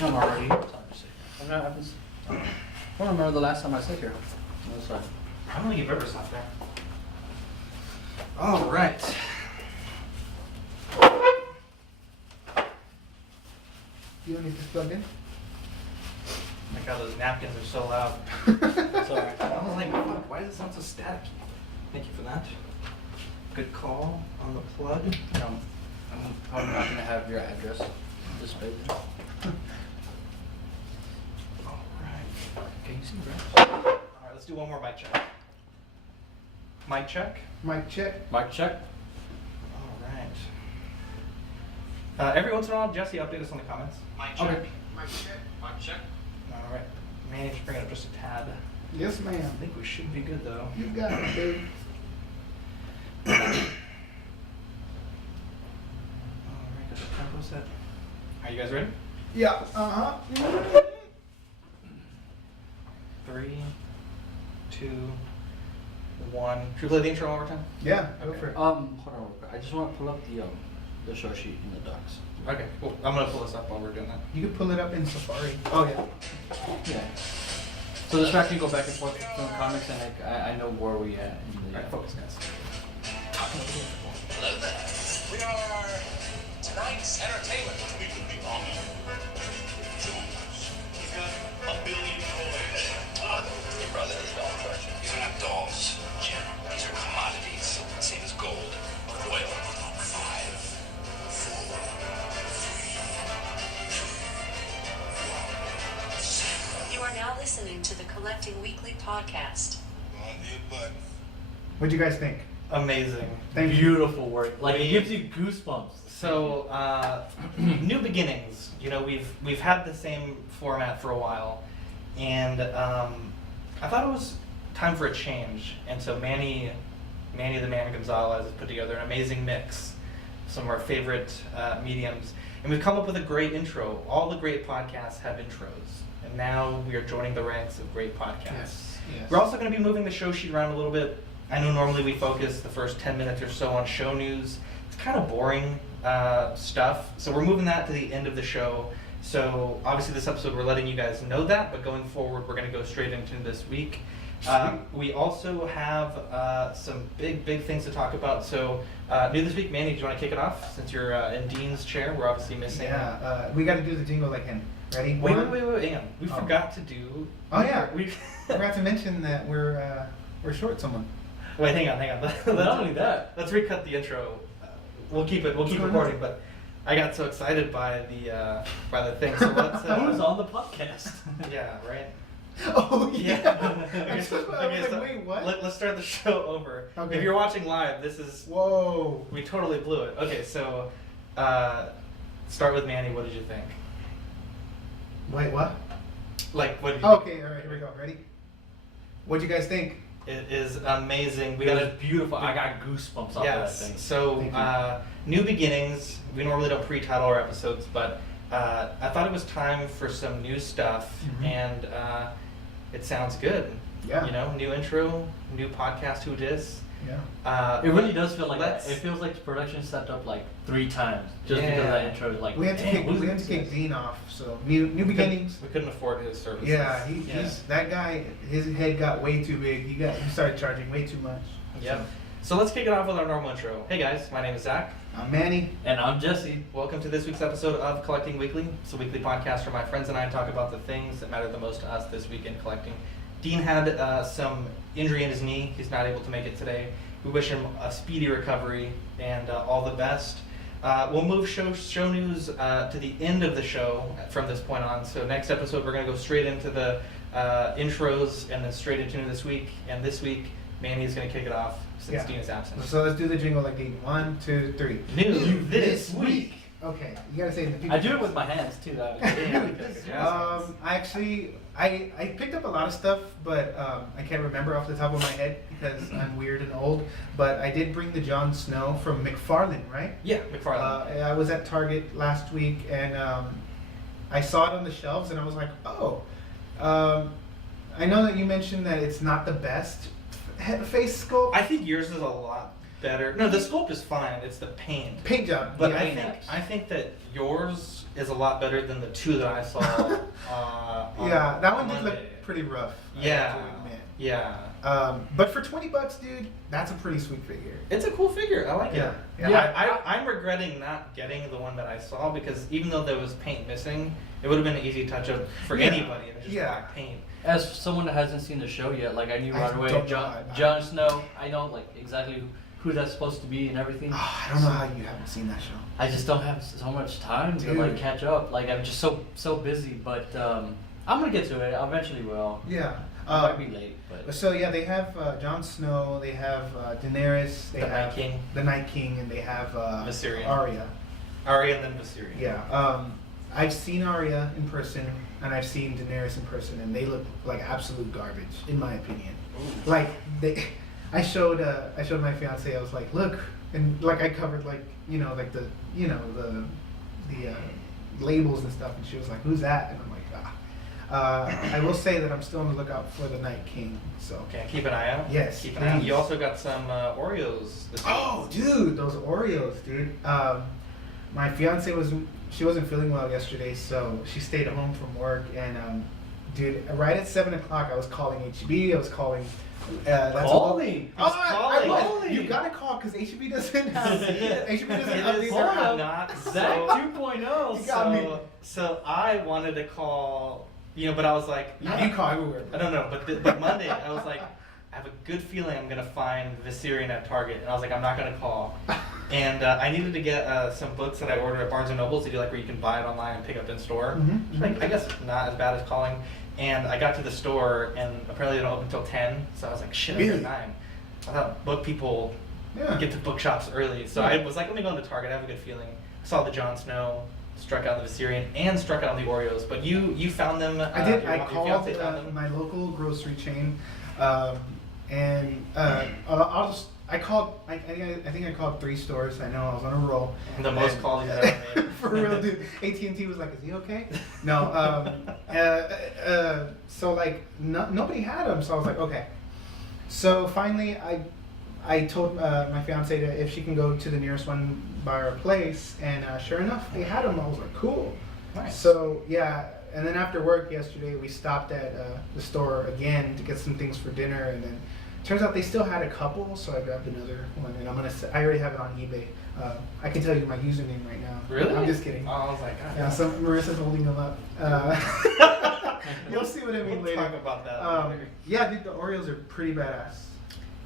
I'm already. I don't remember the last time I sat here. That's fine. I don't think you've ever sat there. All right. You don't need this plugged in? My God, those napkins are so loud. Sorry. I was like, fuck, why does it sound so staticky? Thank you for that. Good call on the plug. I'm probably not gonna have your address displayed there. All right. Okay, you see, right? All right, let's do one more mic check. Mic check. Mic check. Mic check. All right. Every once in a while, Jesse, update us on the comments. Mic check. Okay. Mic check. Mic check. All right. Manny, just bring it up just a tad. Yes, I ma'am. think we should be good though. You got it, baby. All right, got the tempo set. Are you guys ready? Yeah. Uh-huh. 3, 2, 1. Should we play the intro one more time? Yeah, go Okay. for it. Hold on real quick. I just want to pull up the show sheet in the docs. Okay, cool. I'm gonna pull this up while we're doing that. You can pull it up in Safari. Oh, yeah. Yeah. So this way I can go back and forth from the comics and I know where we at. In the, Alright, focus, guys. Hello there. We are tonight's entertainment. We would be honored. Jones. He's got $1 billion toys. Your brother is dog collection. These are not dolls, Jim. These are commodities. Same as gold. Oil. 5, 4, 3, 2, 1. You are now listening to the Collecting Weekly podcast. On your butt. What'd you guys think? Amazing. Thank you. Beautiful work. Like it We- gives you goosebumps. So, new beginnings. You know, we've had the same format for a while, and I thought it was time for a change. And so Manny the Man Gonzalez has put together an amazing mix of some of our favorite mediums, and we've come up with a great intro. All the great podcasts have intros, and now we are joining the ranks of great podcasts. Yes. We're also going to be moving the show sheet around a little bit. I know normally we focus the first 10 minutes or so on show news. It's kind of boring stuff, so we're moving that to the end of the show. So obviously this episode we're letting you guys know that, but going forward we're going to go straight into this week. We also have some big things to talk about. So new this week, Manny, do you want to kick it off since you're in Dean's chair? We're obviously missing. Yeah, we got to do the jingle like him. Ready? Wait, One. hang on. We Oh. forgot to do. Oh, yeah. We Forgot to mention that we're short someone. Wait, hang on. Not only that. Let's recut the intro. We'll keep What's going recording, on? but I got so excited by the thing. So let's. Who's on the podcast? Yeah, right. Oh, yeah. Okay, I'm so, I was so like, wait, what? Let's start the show over. Okay. If you're watching live, this is Whoa. we totally blew it. Okay, so start with Manny. What did you think? Wait, what? Like, what? Did you Okay, all right, here we go. Ready? What'd you guys think? It is amazing. We got a beautiful. I got goosebumps off of that Yes. thing. So, Thank you. new beginnings. We normally don't pre-title our episodes, but I thought it was time for some new stuff, Mhm. and it sounds good. Yeah. You know, new intro, new podcast. Who dis? Yeah. It really does feel like that. let's- It feels like the production stepped up like 3 times just because of Yeah. that intro. Like We had to damn, kick who's we had to this kick guy? Dean off. So new beginnings. We couldn't afford his services. Yeah, he's that guy. His head got way too big. He started charging way too much. Yep. So let's kick it off with our normal intro. Hey guys, my name is Zach. I'm Manny. And I'm Jesse. Welcome to this week's episode of Collecting Weekly. It's a weekly podcast where my friends and I talk about the things that matter the most to us this week in collecting. Dean had some injury in his knee. He's not able to make it today. We wish him a speedy recovery and all the best. We'll move show news to the end of the show from this point on. So next episode, we're going to go straight into the intros and then straight into this week. And this week, Manny is going to kick it off since Yeah. Dean is absent. So let's do the jingle like Dean. 1, 2, 3. New this week. Okay, you gotta say it in the people. I do it with my hands too. I picked up a lot of stuff, but I can't remember off the top of my head because I'm weird and old. But I did bring the Jon Snow from McFarlane, right? Yeah, McFarlane. I was at Target last week and I saw it on the shelves and I was like, oh. I know that you mentioned that it's not the best face sculpt. I think yours is a lot better. No, the sculpt is fine. It's the paint. Paint job. But yeah. I think that yours is a lot better than the two that I saw. On Yeah, that one did Monday. look pretty rough. I Yeah, have to admit. yeah. But for $20, dude, that's a pretty sweet figure. It's a cool figure. I like Yeah. it. Yeah. I'm regretting not getting the one that I saw because even though there was paint missing, it would have been an easy touch up for Yeah. anybody. It was just Yeah. black paint. As someone that hasn't seen the show yet, like I knew I right away, don't know. Jon Snow. I know like exactly who that's supposed to be and everything. I don't know how you haven't seen that show. I just don't have so much time to Dude. like catch up. Like I'm just so busy. But I'm gonna get to it. I eventually will. Yeah. I might be late, but So yeah, they have Jon Snow, they have Daenerys, they The Night have King. the Night King, and they have Viserion. Arya. Arya and then Viserion. Yeah. I've seen Arya in person, and I've seen Daenerys in person, and they look like absolute garbage, in my opinion. Ooh. Like I showed my fiance. I was like, look, and like I covered like like the labels and stuff, and she was like, who's that? And I'm like, ah. I will say that I'm still on the lookout for the Night King. So. Okay, keep an eye out. Yes, Keep an eye out. please. You also got some Oreos this week. Oh, dude, those Oreos, dude. My fiance wasn't feeling well yesterday, so she stayed home from work, and dude, right at 7 o'clock, I was calling HEB. I was calling. That's all. me. Oh, I was. Calling. You gotta call because HEB doesn't have HEB doesn't It update is their app. not Zach so- 2.0. You got me. So I wanted to call, but I was like, You call everywhere. I don't know, but Monday I was like, I have a good feeling I'm gonna find Viserion at Target, and I was like, I'm not gonna call. And I needed to get some books that I ordered at Barnes and Noble to do like where you can buy it online and pick up in store. Mhm. Like, I guess not as bad as calling. And I got to the store, and apparently they don't open until 10. So I was like, shit, I'm Really? at 9. I thought book people Yeah. get to bookshops early. So Yeah. I was like, let me go into Target. I have a good feeling. Saw the Jon Snow, struck out the Viserion, and struck out on the Oreos. But you found them. I did. Your I your called fiance found them. my local grocery chain, and I called. I think I called 3 stores. I know I was on a roll. The most And- calls you've ever made. For real, dude. AT&T was like, "Is he okay?" No. So like nobody had them. So I was like, okay. So finally, I told my fiance that if she can go to the nearest one by our place, and sure enough, they had them. I was like, cool. Nice. So yeah, and then after work yesterday, we stopped at the store again to get some things for dinner, and then turns out they still had a couple, so I grabbed another one, and I already have it on eBay. I can tell you my username right now. Really? I'm just kidding. Oh, I was like, God. Yeah, so Marissa's holding them up. You'll see what I mean We'll later. talk about that later. Yeah, dude, the Oreos are pretty badass.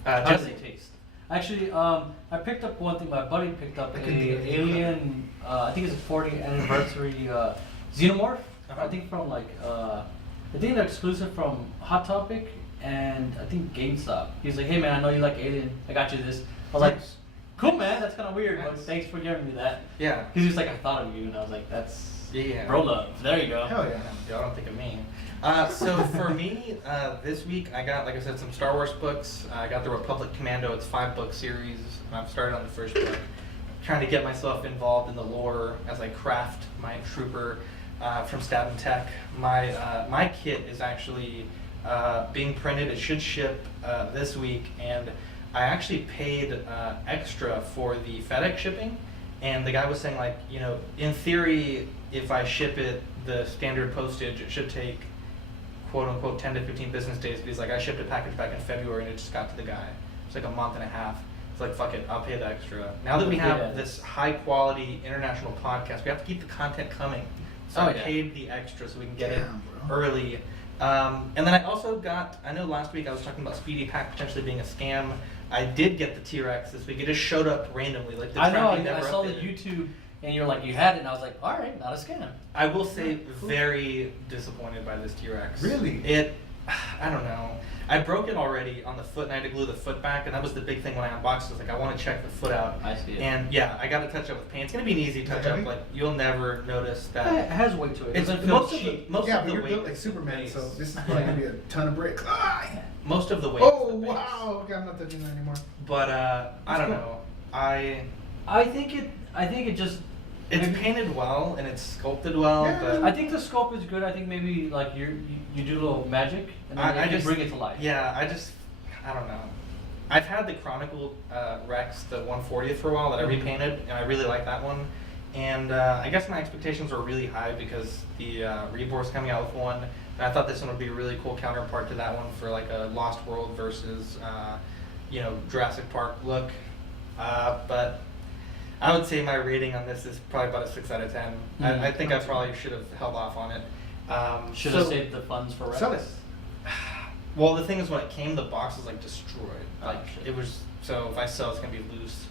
How do Jesse, they taste? Actually, I picked up one thing. My buddy picked up I a couldn't think of anything. Alien. I think it's a 40th anniversary Xenomorph. Uh-huh. I think from like I think they're exclusive from Hot Topic and I think GameStop. He's like, hey man, I know you like Alien. I got you this. I was like, cool man, that's kind of weird, but Nice. thanks for giving me that. Yeah. He's just like, I thought of you, and I was like, that's Yeah. bro love. There you go. Hell yeah. Y'all don't think of me. So for me, this week I got, like I said, some Star Wars books. I got the Republic Commando. It's a 5-book series, and I've started on the first book. Trying to get myself involved in the lore as I craft my trooper from Stab and Tech. My kit is actually being printed. It should ship this week, and I actually paid extra for the FedEx shipping. And the guy was saying, like, in theory, if I ship it, the standard postage, it should take, quote unquote, 10 to 15 business days. But he's like, I shipped a package back in February and it just got to the guy. It's like a month and a half. It's like, fuck it, I'll pay the extra. Now that we have Yeah. this high quality international podcast, we have to keep the content coming. So Oh, I yeah. paid the extra so we can get Damn, it bro. early. And then I also got, I know last week I was talking about Speedy Pack potentially being a scam. I did get the T-Rex this week. It just showed up randomly. Like the I know. tracking I never saw the updated. YouTube, and you're like, you had it, and I was like, all right, not a scam. I will say, very disappointed by this T-Rex. Really? I don't know. I broke it already on the foot, and I had to glue the foot back, and that was the big thing when I unboxed it. I was like, I want to check the foot out. I see it. And yeah, I got to touch up with paint. It's gonna be an easy touch up. Really? Like you'll never notice It that. has weight to it. It It's doesn't feel most of the cheap. most Yeah, of but the you're weight. built like Superman, is so this is base. probably gonna be a ton of bricks. Ah! Most of the weight. Oh is the base. wow! Okay, I'm not touching that anymore. But I don't cool. know. I I think it just. it's maybe- painted well and it's sculpted well, Yeah. but I think the scope is good. I think maybe like you do a little magic and then I you just bring it to life. Yeah, I don't know. I've had the Chronicle Rex, the 140th for a while that I repainted, and I really like that one. And I guess my expectations were really high because the Rebor's coming out with one, and I thought this one would be a really cool counterpart to that one for like a Lost World versus, Jurassic Park look. But I would say my rating on this is probably about a 6 out of 10. I think I probably should have held off on it. Should have saved the funds for Sell Rex. it. Well, the thing is, when it came, the box was like destroyed. Oh, Like shit. it was. So if I sell, it's gonna be loose.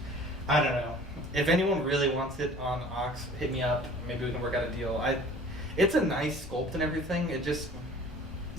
I don't know. If anyone really wants it on Ox, hit me up. Maybe we can work out a deal. It's a nice sculpt and everything. It just,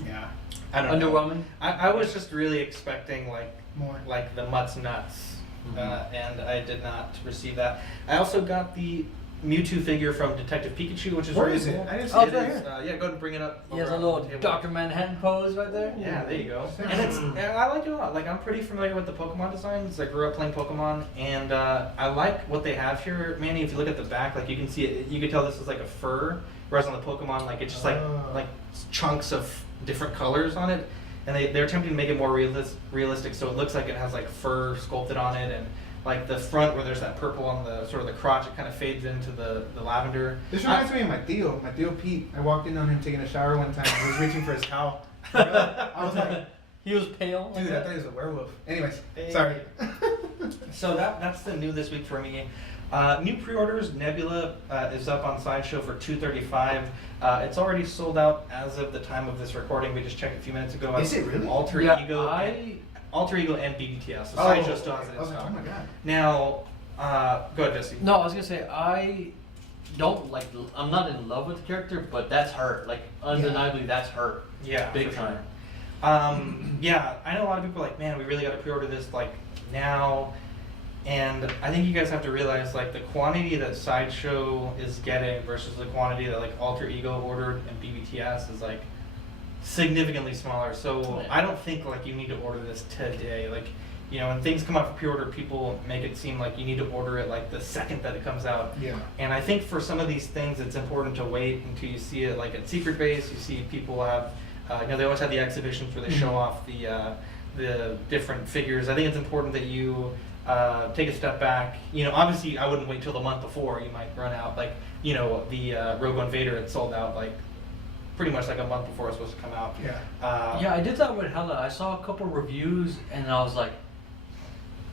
Yeah. I don't know. Underwhelming? I was just really expecting More. like the Mutts Nuts, Mhm. and I did not receive that. I also got the Mewtwo figure from Detective Pikachu, which is Where really is it? cool. I didn't see Oh, it. it's right is, here. yeah, go ahead and bring it up. He has over a on little the table. Dr. Manhattan pose right there. Yeah, there you go. Thanks. And I like it a lot. Like I'm pretty familiar with the Pokemon designs. I grew up playing Pokemon, and I like what they have here. Manny, if you look at the back, like you can see it. You can tell this is like a fur, whereas on the Pokemon, like it's just Oh. like chunks of different colors on it, and they're attempting to make it more realistic, so it looks like it has like fur sculpted on it, and like the front where there's that purple on the sort of the crotch, it kind of fades into the lavender. This reminds me of my Theo Pete. I walked in on him taking a shower one time. He was reaching for his towel. I was like, He was pale. like dude, I that. thought he was a werewolf. Anyways, Hey. sorry. So that's the new this week for me. New pre-orders. Nebula is up on Sideshow for $235. It's already sold out as of the time of this recording. We just checked a few minutes ago. Is it really? Alter Yeah, Ego. Alter Ego and BBTS. So Sideshow still has it I in was like, stock. oh my god. Now, go ahead, Jesse. No, I was gonna say I don't like. I'm not in love with the character, but that's her. Like undeniably, that's her. Yeah, Big for time. Sure. Yeah, I know a lot of people are like, man, we really got to pre-order this like now. And I think you guys have to realize like the quantity that Sideshow is getting versus the quantity that like Alter Ego ordered and BBTS is like significantly smaller. So Yeah. I don't think like you need to order this today. Like, when things come out for pre-order, people make it seem like you need to order it like the second that it comes out. Yeah. And I think for some of these things, it's important to wait until you see it like at Secret Base. You see people have, they always have the exhibitions where they show off the different figures. I think it's important that you take a step back. Obviously I wouldn't wait till the month before. You might run out. Like, the Rogue One Vader had sold out like pretty much like a month before it was supposed to come out. Yeah. Yeah, I did that with Hella. I saw a couple reviews and I was like,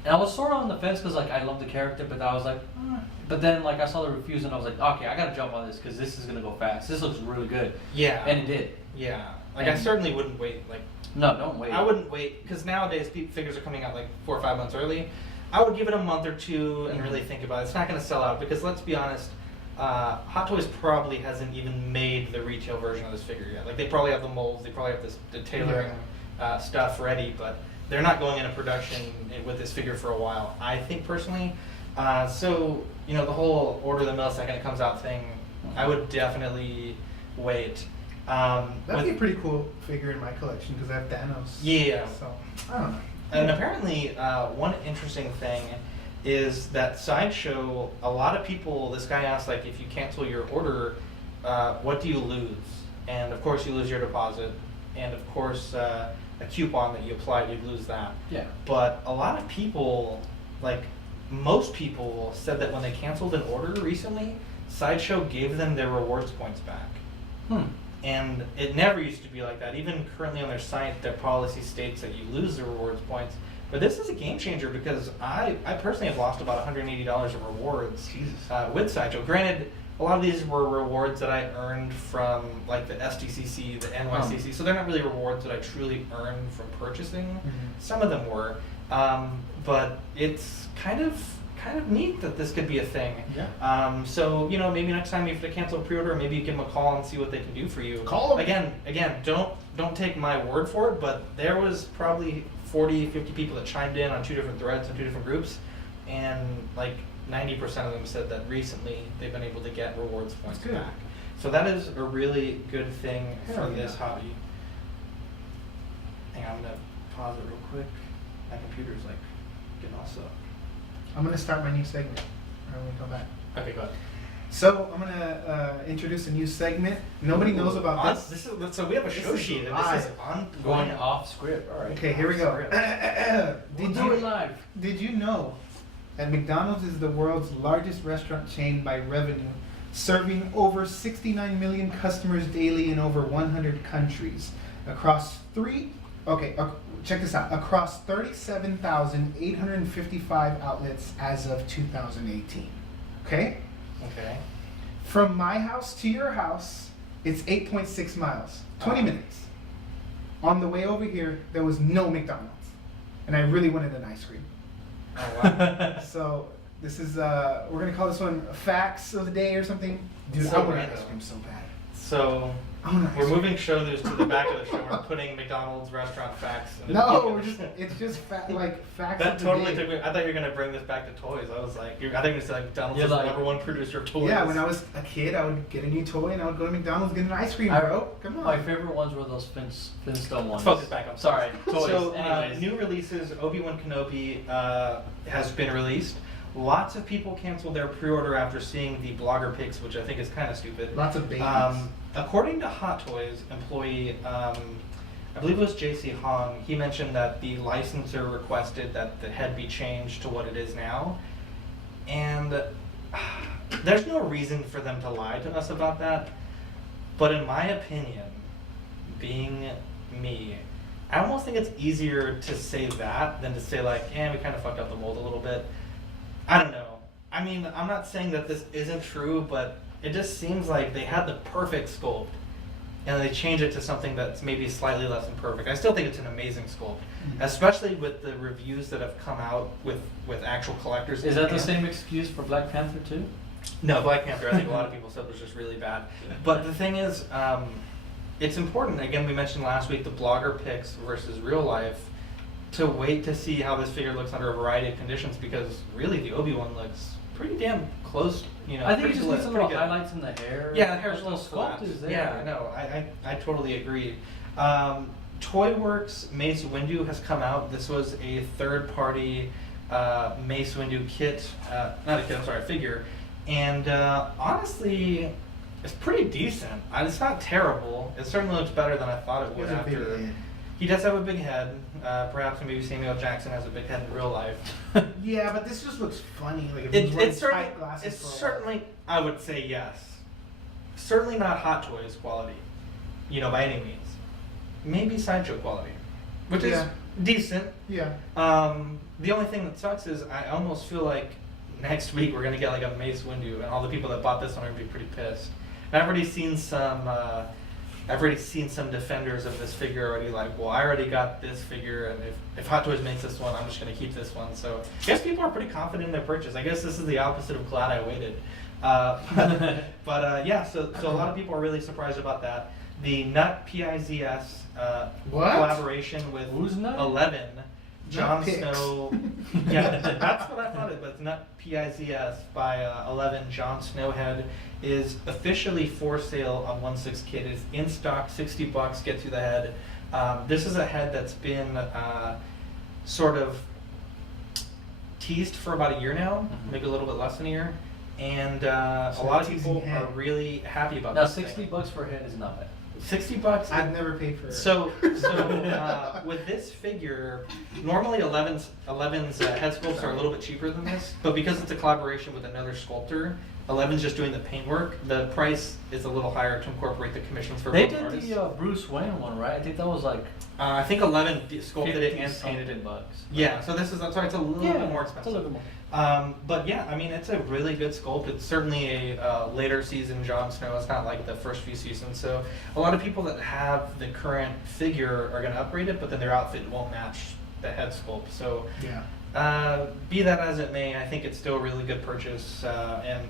and I was sort of on the fence because like I love the character, but I was like, but then like I saw the reviews and I was like, okay, I gotta jump on this because this is gonna go fast. This looks really good. Yeah. And it did. Yeah. Like I And- certainly wouldn't wait. Like No, don't wait. I wouldn't wait because nowadays figures are coming out like 4 or 5 months early. I would give it a month or two and really think about it. It's not going to sell out because let's be honest, Hot Toys probably hasn't even made the retail version of this figure yet. Like they probably have the molds, they probably have the tailoring stuff ready, but they're not going into production with this figure for a while. I think personally. So the whole order the millisecond it comes out thing, I would definitely wait. That'd be a pretty cool figure in my collection because I have Thanos. Yeah. So I don't know. And apparently, one interesting thing is that Sideshow, a lot of people, this guy asked, like, if you cancel your order, what do you lose? And of course, you lose your deposit. And of course, a coupon that you applied, you'd lose that. Yeah. But a lot of people, like, most people said that when they canceled an order recently, Sideshow gave them their rewards points back. And it never used to be like that. Even currently on their site, their policy states that you lose the rewards points. But this is a game changer because I personally have lost about $180 of rewards with Sideshow. Granted, a lot of these were rewards that I earned from like the SDCC, the NYCC, so they're not really rewards that I truly earned from purchasing. Some of them were, but it's kind of neat that this could be a thing. Yeah. So maybe next time you have to cancel a pre-order, maybe you give them a call and see what they can do for you. Call them. Again, don't take my word for it, but there was probably 40, 50 people that chimed in on 2 different threads and 2 different groups, and like 90% of them said that recently they've been able to get rewards points That's good. back. So that is a really good thing for Hell this yeah. hobby. Hang on, I'm gonna pause it real quick. My computer's like getting all stuck. I'm gonna start my new segment when we come back. Okay, go ahead. So I'm gonna introduce a new segment. Nobody knows about this. So we have a This show is sheet, and live. this is on Going off script. All right. Okay, here we go. We'll do it live. Did you know that McDonald's is the world's largest restaurant chain by revenue, serving over 69 million customers daily in over 100 countries across check this out, across 37,855 outlets as of 2018. Okay? Okay. From my house to your house, it's 8.6 miles, 20 minutes. On the way over here, there was no McDonald's, and I really wanted an ice cream. Oh wow. So this is we're gonna call this one facts of the day or something. Dude, So I want an random. ice cream so bad. So I want an we're ice cream. moving show news to the back of the show. We're putting McDonald's restaurant facts. in the No, beginning. we're just it's just like facts That of the totally day. took me. I thought you were gonna bring this back to toys. I was like, I think you were gonna say like McDonald's You're is like- the #1 producer of toys. Yeah, when I was a kid, I would get a new toy and I would go to McDonald's get an ice cream, bro. Come on. My favorite ones were those Flintstone ones. Let's focus back on Sorry, toys. So, Anyways. new releases. Obi-Wan Kenobi has been released. Lots of people canceled their pre-order after seeing the blogger pics, which I think is kind of stupid. Lots of babies. According to Hot Toys employee, I believe it was JC Hong, he mentioned that the licensor requested that the head be changed to what it is now. And there's no reason for them to lie to us about that. But in my opinion, being me, I almost think it's easier to say that than to say like, we kind of fucked up the mold a little bit. I don't know. I mean, I'm not saying that this isn't true, but it just seems like they had the perfect sculpt, and they change it to something that's maybe slightly less than perfect. I still think it's an amazing sculpt, especially with the reviews that have come out with actual collectors. Is in that the hand. same excuse for Black Panther too? No, Black Panther, I think a lot of people said was just really bad. But the thing is, it's important, again, we mentioned last week, the blogger picks versus real life, to wait to see how this figure looks under a variety of conditions, because really the Obi-Wan looks pretty damn close, I think pretty it just good- needs some pretty little good. highlights in the hair. Yeah, the hair's But a little the flat. sculpt is there. Yeah, no, I totally agree. Toyworks Mace Windu has come out. This was a third-party Mace Windu kit, not a kit, I'm sorry, a figure. And honestly, it's pretty decent. It's not terrible. It certainly looks better than I thought it He would has a big after. head. He does have a big head. Perhaps maybe Samuel Jackson has a big head in real life. Yeah, but this just looks funny. Like if he was wearing tight glasses It's for a while. certainly, I would say yes. Certainly not Hot Toys quality, by any means. Maybe Sideshow quality, which is Yeah. decent. Yeah. The only thing that sucks is I almost feel like next week we're gonna get like a Mace Windu, and all the people that bought this one are gonna be pretty pissed. And I've already seen some. I've already seen some defenders of this figure already like, well, I already got this figure, and if Hot Toys makes this one, I'm just going to keep this one. So I guess people are pretty confident in their purchase. I guess this is the opposite of glad I waited. Yeah, so a lot of people are really surprised about that. The Nut PIZS What? collaboration with Who's Nut? 11, Jon Pix. Snow. Yeah, that's what I thought it was. Nut PIZS by 11, Jon Snowhead, is officially for sale on 1/6 Kit. It's in stock, $60, gets you the head. This is a head that's been sort of teased for about a year now, Mhm. maybe a little bit less than a year. And a So lot of teasing people head. are really happy about Now this $60 thing. for a head is not bad. $60. I've never paid for it. So with this figure, normally 11's head sculpts are a little bit cheaper than this, but because it's a collaboration with another sculptor, 11's just doing the paintwork. The price is a little higher to incorporate the commissions for They both did artists. the Bruce Wayne one, right? I think that was like I think 11 sculpted it and 50 painted it. bucks. Yeah, so this is that's why it's a little bit more expensive. It's a little bit more. But yeah, I mean, it's a really good sculpt. It's certainly a later season Jon Snow. It's not like the first few seasons. So a lot of people that have the current figure are going to upgrade it, but then their outfit won't match the head sculpt. So yeah. be that as it may, I think it's still a really good purchase. And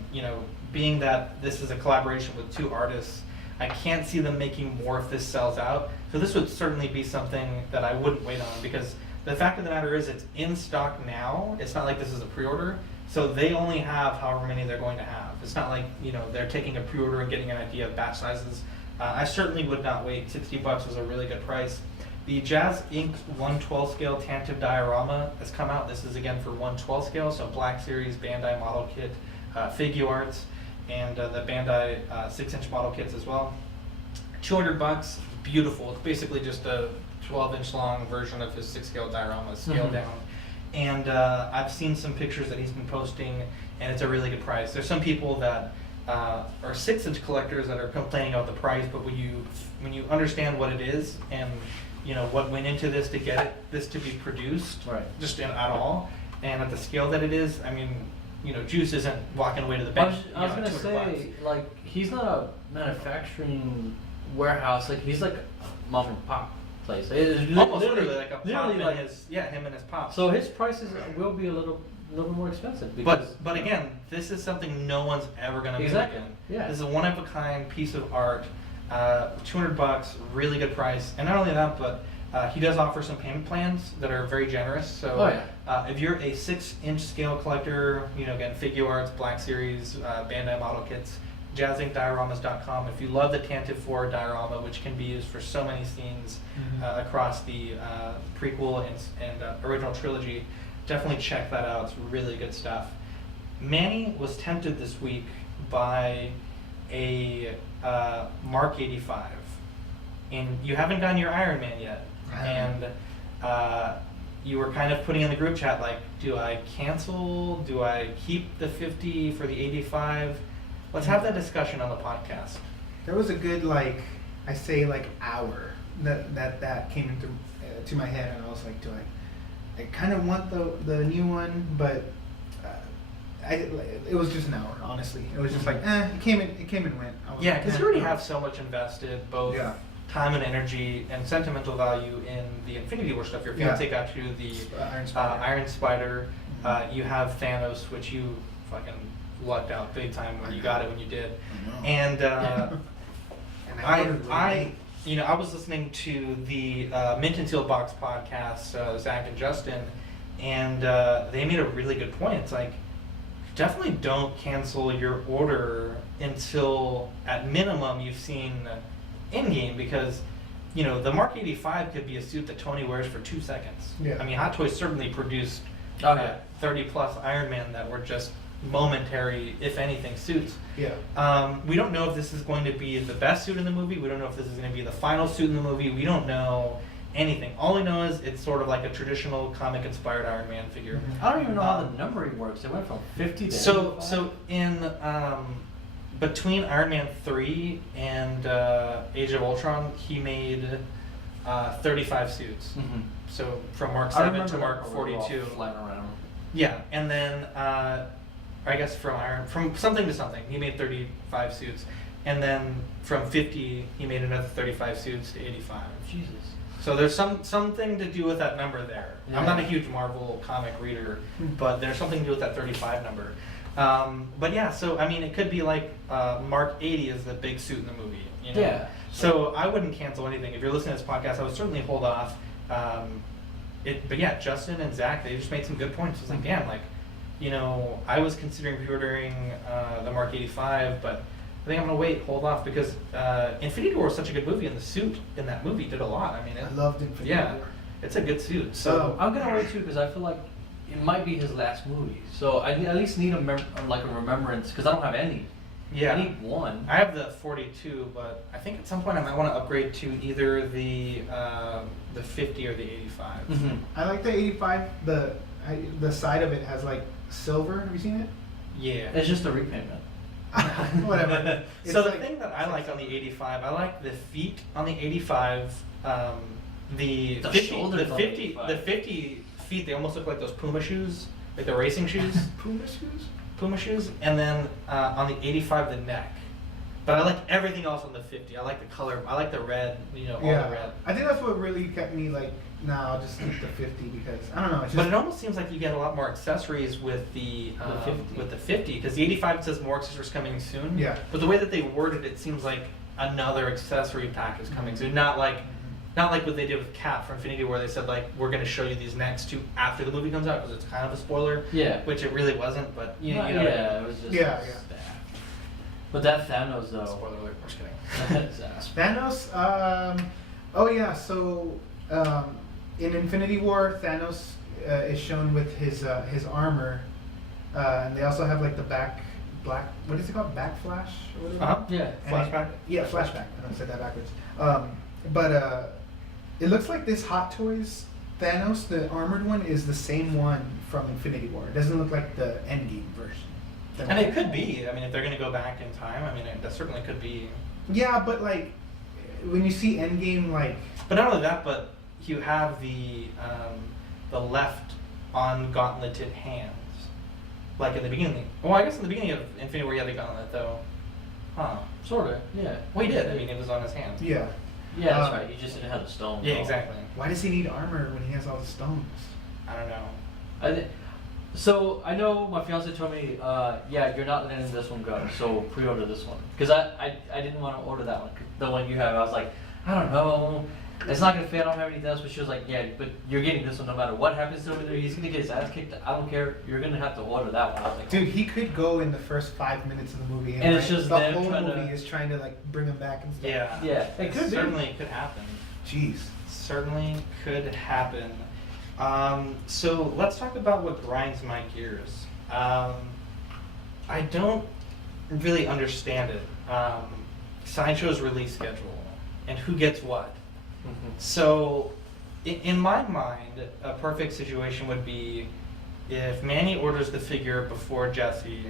being that this is a collaboration with two artists, I can't see them making more if this sells out. So this would certainly be something that I wouldn't wait on, because the fact of the matter is it's in stock now. It's not like this is a pre-order. So they only have however many they're going to have. It's not like, they're taking a pre-order and getting an idea of batch sizes. I certainly would not wait. $60 is a really good price. The Jazz Inc. 1/12 scale Tantive diorama has come out. This is again for 1/12 scale, so Black Series Bandai model kit, Figuarts. and the Bandai 6-inch model kits as well. $200, beautiful. It's basically just a 12-inch long version of his 6-scale diorama scaled Mhm. down. And I've seen some pictures that he's been posting, and it's a really good price. There's some people that are 6-inch collectors that are complaining about the price, but when you understand what it is and what went into this to get this to be produced, Right. just at all, and at the scale that it is, I mean, Juice isn't walking away to the I bench. was, I was gonna $200. say, like, he's not a manufacturing warehouse. Like, he's like a mom and pop place. It is Almost literally like a pop literally in like. him and his pops. So his prices will be a little more expensive because. But again, this is something no one's ever gonna make Exactly, again. yeah. This is a one of a kind piece of art. $200, really good price. And not only that, but he does offer some payment plans that are very generous. So Oh, yeah. if you're a 6-inch scale collector, again, Figuarts, Black Series, Bandai model kits, jazzinkdioramas.com. If you love the Tantive 4 diorama, which can be used for so many scenes across the prequel and original trilogy, definitely check that out. It's really good stuff. Manny was tempted this week by a Mark 85, and you haven't done your Iron Man yet, and you were kind of putting in the group chat like, do I cancel? Do I keep the 50 for the 85? Let's have that discussion on the podcast. There was a good hour that came into to my head, and I was like, I kind of want the new one, but it was just an hour. Honestly, it was just like, it came and went. I was Yeah, like, because you already have so much invested, both Yeah. time and energy and sentimental value in the Infinity War stuff. Your fiance Yeah. got you the Iron Spider. Iron Spider. You have Thanos, which you fucking lucked out big time when you got it when you did. I know. And And I ordered I was listening to the Mint and Seal Box podcast, Zach and Justin, and they made a really good point. It's like, definitely don't cancel your order until, at minimum, you've seen in-game, because the Mark 85 could be a suit that Tony wears for 2 seconds. Yeah. I mean, Hot Toys certainly produced Oh, yeah. 30 plus Iron Man that were just momentary, if anything, suits. Yeah. We don't know if this is going to be the best suit in the movie. We don't know if this is going to be the final suit in the movie. We don't know anything. All we know is it's sort of like a traditional comic-inspired Iron Man figure. I don't even know how the numbering works. It went from 50 to So 85. so in between Iron Man 3 and Age of Ultron, he made 35 suits. Mhm. So from Mark I 7 remember to Mark that we were all 42. flying around. Yeah, and then I guess from something to something, he made 35 suits, and then from 50 he made another 35 suits to 85. Jesus. So there's something to do with that number there. I'm not a Yeah. huge Marvel comic reader, but there's something to do with that 35 number. But yeah, so I mean, it could be like Mark 80 is the big suit in the movie. Yeah. So I wouldn't cancel anything. If you're listening to this podcast, I would certainly hold off. But yeah, Justin and Zach, they just made some good points. It's like, damn, like, I was considering pre-ordering the Mark 85, but I think I'm gonna hold off, because Infinity War was such a good movie, and the suit in that movie did a lot. I mean, I loved Infinity yeah, War. it's a good suit. So So I'm gonna wait too because I feel like it might be his last movie. So I at least need a remembrance because I don't have any. yeah, I need one. I have the 42, but I think at some point I might want to upgrade to either the 50 or the 85. Mhm. I like the 85. The side of it has like silver. Have you seen it? Yeah. It's just a repayment. Whatever. It's So the like- thing that I like on the 85, I like the feet on the 85. The The 50, shoulders the on the 50, 85. the 50 feet. They almost look like those Puma shoes, like the racing shoes. Puma shoes. Puma shoes, and then on the 85 the neck. But I like everything else on the 50. I like the color. I like the red. All the red. I think that's what really kept me like, nah, I'll just keep the 50 because I don't know. It's just, But it almost seems like you get a lot more accessories with the 50. with the 50, because the 85 says more accessories coming soon. Yeah. But the way that they worded it seems like another accessory pack is coming soon. Not like what they did with Cap for Infinity, where they said like, we're going to show you these next two after the movie comes out, because it's kind of a spoiler. Yeah. Which it really wasn't, but you know. Yeah, it was just. Yeah, bad. But that Thanos though. Spoiler alert. I'm just kidding. His ass. Thanos. Oh yeah. So in Infinity War, Thanos is shown with his armor, and they also have like the Black. What is it called? Backflash or whatever. Uh-huh. Yeah. And Flashback? yeah, flashback. I said that backwards. But it looks like this Hot Toys Thanos, the armored one, is the same one from Infinity War. It doesn't look like the Endgame version. And it could be. I mean, if they're going to go back in time, I mean, that certainly could be. Yeah, but like when you see Endgame, like But not only that, but you have the left ungauntleted hands, like in the beginning. Well, I guess in the beginning of Infinity War, you had the gauntlet though. Huh. Sorta. Yeah. Well, he did. I mean, it was on his hand. yeah. Yeah, that's Um, right. You just didn't have the stone. Yeah, though. exactly. Why does he need armor when he has all the stones? I don't know. So I know my fiance told me, yeah, you're not letting this one go, so pre-order this one. Because I didn't want to order that one, the one you have. I was like, I don't know, it's not gonna fit. I don't have anything else. But she was like, yeah, but you're getting this one no matter what happens to him. He's gonna get his ass kicked. I don't care. You're gonna have to order that one. I was like, Dude, he could go in the first 5 minutes of the movie, And it's like, just the them whole trying to- movie is trying to like bring him back and stuff. Yeah. Yeah, it could be. Certainly could happen. Jeez. Certainly could happen. So let's talk about what grinds my gears. I don't really understand it. Sideshow's release schedule and who gets what. So, in my mind, a perfect situation would be if Manny orders the figure before Jesse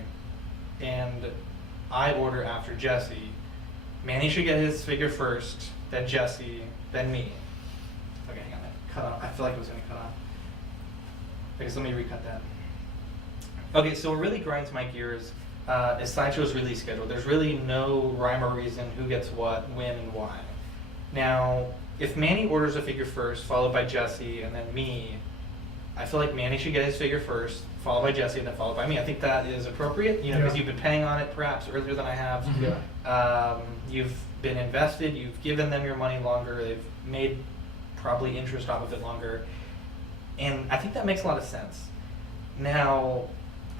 and I order after Jesse. Manny should get his figure first, then Jesse, then me. Okay, hang on. Cut off. I feel like it was going to cut off. Okay, so let me recut that. Okay, so what really grinds my gears is Sideshow's release schedule. There's really no rhyme or reason who gets what, when, and why. Now, if Manny orders a figure first, followed by Jesse, and then me, I feel like Manny should get his figure first, followed by Jesse, and then followed by me. I think that is appropriate, you know, because Yeah. you've been paying on it perhaps earlier than I have. Yeah. You've been invested, you've given them your money longer, they've made probably interest off of it longer. And I think that makes a lot of sense. Now,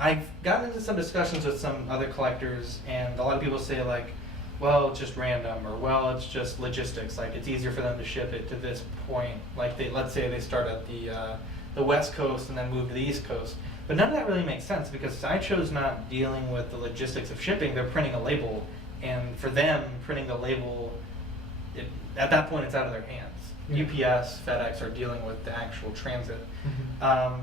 I've gotten into some discussions with some other collectors, and a lot of people say like, well, it's just random, or well, it's just logistics. Like it's easier for them to ship it to this point. Like let's say they start at the West Coast and then move to the East Coast. But none of that really makes sense because Sideshow's not dealing with the logistics of shipping. They're printing a label, and for them, printing the label, at that point, it's out of their hands. Yeah. UPS, FedEx are dealing with the actual transit. Mhm.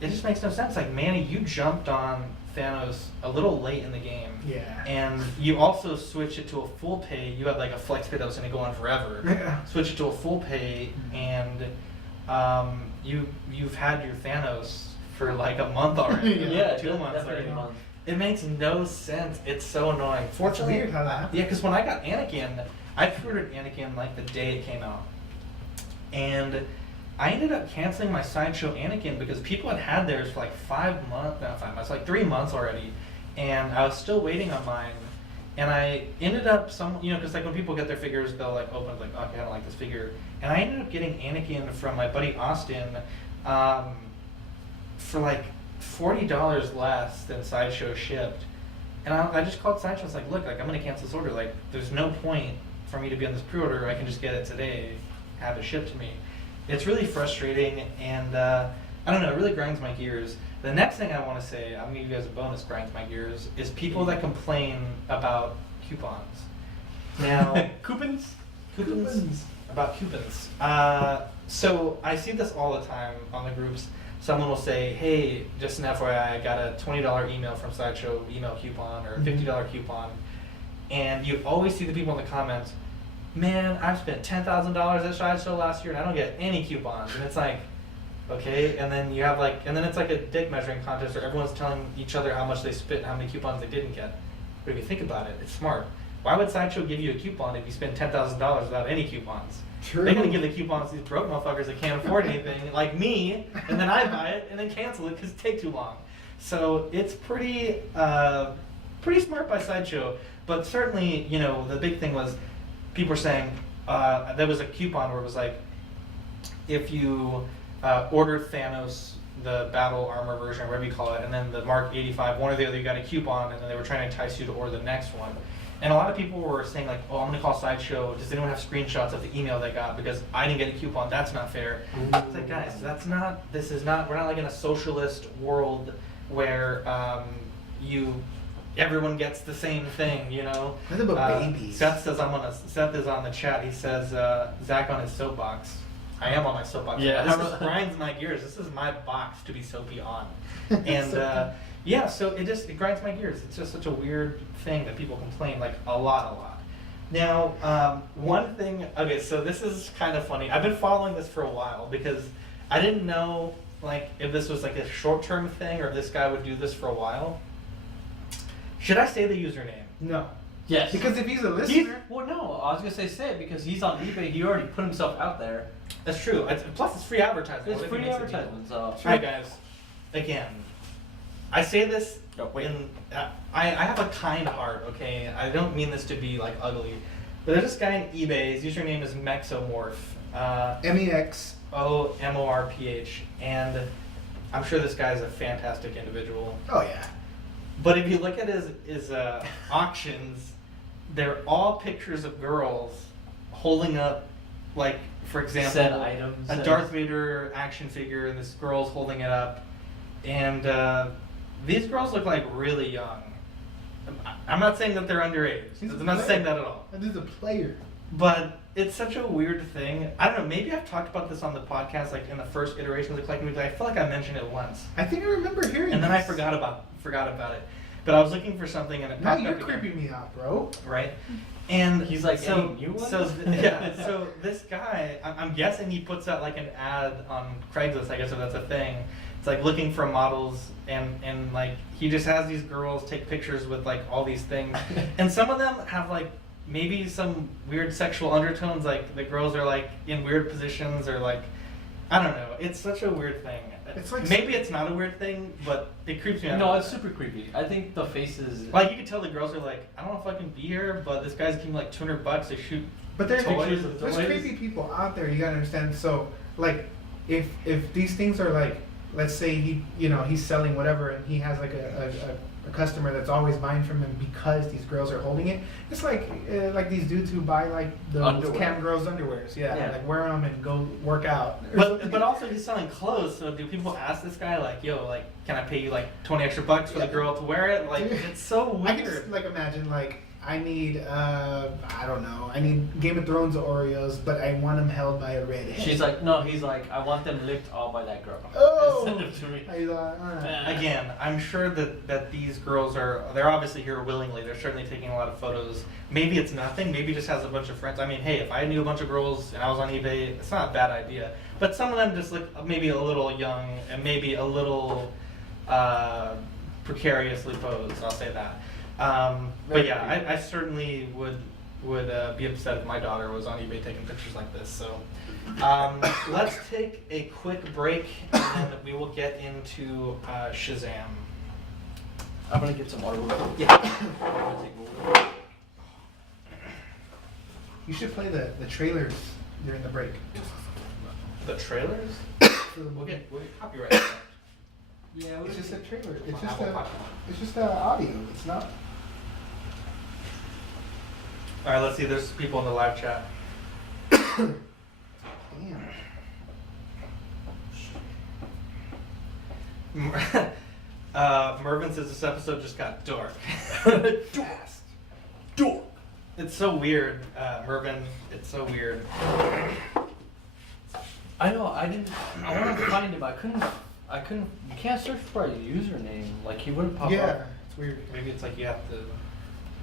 It just makes no sense. Like Manny, you jumped on Thanos a little late in the game. Yeah. And you also switched it to a full pay. You had like a flex pay that was going to go on forever. Yeah. Switch it to a full pay, and you've had your Thanos for like a month already. Yeah, 2 months definitely already. a month. It makes no sense. It's so annoying. Fortunately, weird how that happens. yeah, because when I got Anakin, I pre-ordered Anakin like the day it came out, and I ended up canceling my Sideshow Anakin because people had theirs for like 5 months, not 5 months, like 3 months already, and I was still waiting on mine. And I ended up because like when people get their figures, they'll like open like, okay, I don't like this figure, and I ended up getting Anakin from my buddy Austin, for like $40 less than Sideshow shipped. And I just called Sideshow. I was like, look, like I'm gonna cancel this order. Like, there's no point for me to be on this pre-order. I can just get it today, have it shipped to me. It's really frustrating, and I don't know. It really grinds my gears. The next thing I want to say, I'm gonna give you guys a bonus. Grinds my gears is people that complain about coupons. Now, Coupons? coupons. About coupons. So I see this all the time on the groups. Someone will say, hey, just an FYI, I got a $20 email from Sideshow email coupon or a $50 coupon. And you always see the people in the comments, man, I've spent $10,000 at Sideshow last year and I don't get any coupons. And it's like, okay. And then you have like, and then it's like a dick measuring contest where everyone's telling each other how much they spent and how many coupons they didn't get. But if you think about it, it's smart. Why would Sideshow give you a coupon if you spend $10,000 without any coupons? True. They're gonna give the coupons to these broke motherfuckers that can't afford anything, like me, and then I buy it and then cancel it because it takes too long. So it's pretty smart by Sideshow. But certainly, you know, the big thing was people were saying there was a coupon where it was like, if you order Thanos, the battle armor version, or whatever you call it, and then the Mark 85, one or the other, you got a coupon, and then they were trying to entice you to order the next one. And a lot of people were saying like, oh, I'm gonna call Sideshow. Does anyone have screenshots of the email they got because I didn't get a coupon? That's not fair. It's like, guys, we're not like in a socialist world where you everyone gets the same thing, you know. Nothing but babies. Seth says Seth is on the chat. He says Zach on his soapbox. I am on my soapbox. Yeah. This grinds my gears. This is my box to be soapy on. And yeah, so it grinds my gears. It's just such a weird thing that people complain like a lot. Now, one thing. Okay, so this is kind of funny. I've been following this for a while because I didn't know like if this was like a short-term thing or if this guy would do this for a while. Should I say the username? No. Yes. Because if he's a He's, listener, well, no, I was gonna say it because he's on eBay. He already put himself out there. That's true. Plus, it's free advertising. It's What if he free makes a deal? advertisement. So Alright, guys. Again, I say this Oh, wait. I have a kind heart, okay? I don't mean this to be like ugly. But there's this guy on eBay, his username is Mexomorph. MEX. OMORPH. And I'm sure this guy's a fantastic individual. Oh yeah. But if you look at his auctions, they're all pictures of girls holding up, like, for example, Said items. a Darth Vader action figure, and this girl's holding it up. And these girls look like really young. I'm not saying that they're underage. He's a I'm not player. saying that at all. That is a player. But it's such a weird thing. I don't know, maybe I've talked about this on the podcast, like in the first iteration of the Collecting Weekly. I feel like I mentioned it once. I think I remember hearing. And then I this. forgot about it. But I was looking for something and it Now popped you're up again. creeping me out, bro. Right? And He's like, so, "Any new ones?" so this guy, I'm guessing he puts out like an ad on Craigslist, I guess if that's a thing. It's like looking for models and like he just has these girls take pictures with like all these things. And some of them have like maybe some weird sexual undertones, like the girls are like in weird positions or like, I don't know. It's such a weird thing. It's like- maybe it's not a weird thing, but it creeps me out. No, it's super creepy. I think the faces. Like you can tell the girls are like, I don't know if I can be here, but this guy's giving me like $200 to shoot. But there's Toys. there's creepy people out there. You gotta understand. So like, if these things are like, let's say he's selling whatever, and he has like a customer that's always buying from him because these girls are holding it. It's like these dudes who buy like those Underwear. cam girls underwears. Yeah, Yeah. like wear them and go work out. But also he's selling clothes, so do people ask this guy like, yo, like, can I pay you like 20 extra bucks for the girl to wear it? Like, it's so I can just weird. like imagine like I need I don't know, I need Game of Thrones Oreos, but I want them held by a redhead. She's like, no, he's like, I want them licked all by that girl. Oh! Send them to me. I thought, alright. Again, I'm sure that these girls they're obviously here willingly. They're certainly taking a lot of photos. Maybe it's nothing. Maybe he just has a bunch of friends. I mean, hey, if I knew a bunch of girls and I was on eBay, it's not a bad idea. But some of them just look maybe a little young and maybe a little precariously posed. I'll say that. But yeah, I certainly would be upset if my daughter was on eBay taking pictures like this. So let's take a quick break and then we will get into Shazam. I'm gonna get some water. Yeah. I'm gonna take water. You should play the trailers during the break. The trailers? For the We'll movie. get copyright. Yeah, It's just a trailer. It's On just Apple a. Podcast. It's just a audio. It's not. All right, let's see. There's people in the live chat. Damn. Mervin says this episode just got dark. Fast. Dark. It's so weird, Mervin. It's so weird. I know. I wanted to find him. I couldn't. You can't search for a username. Like he wouldn't pop Yeah, up. it's weird. Maybe it's like you have to.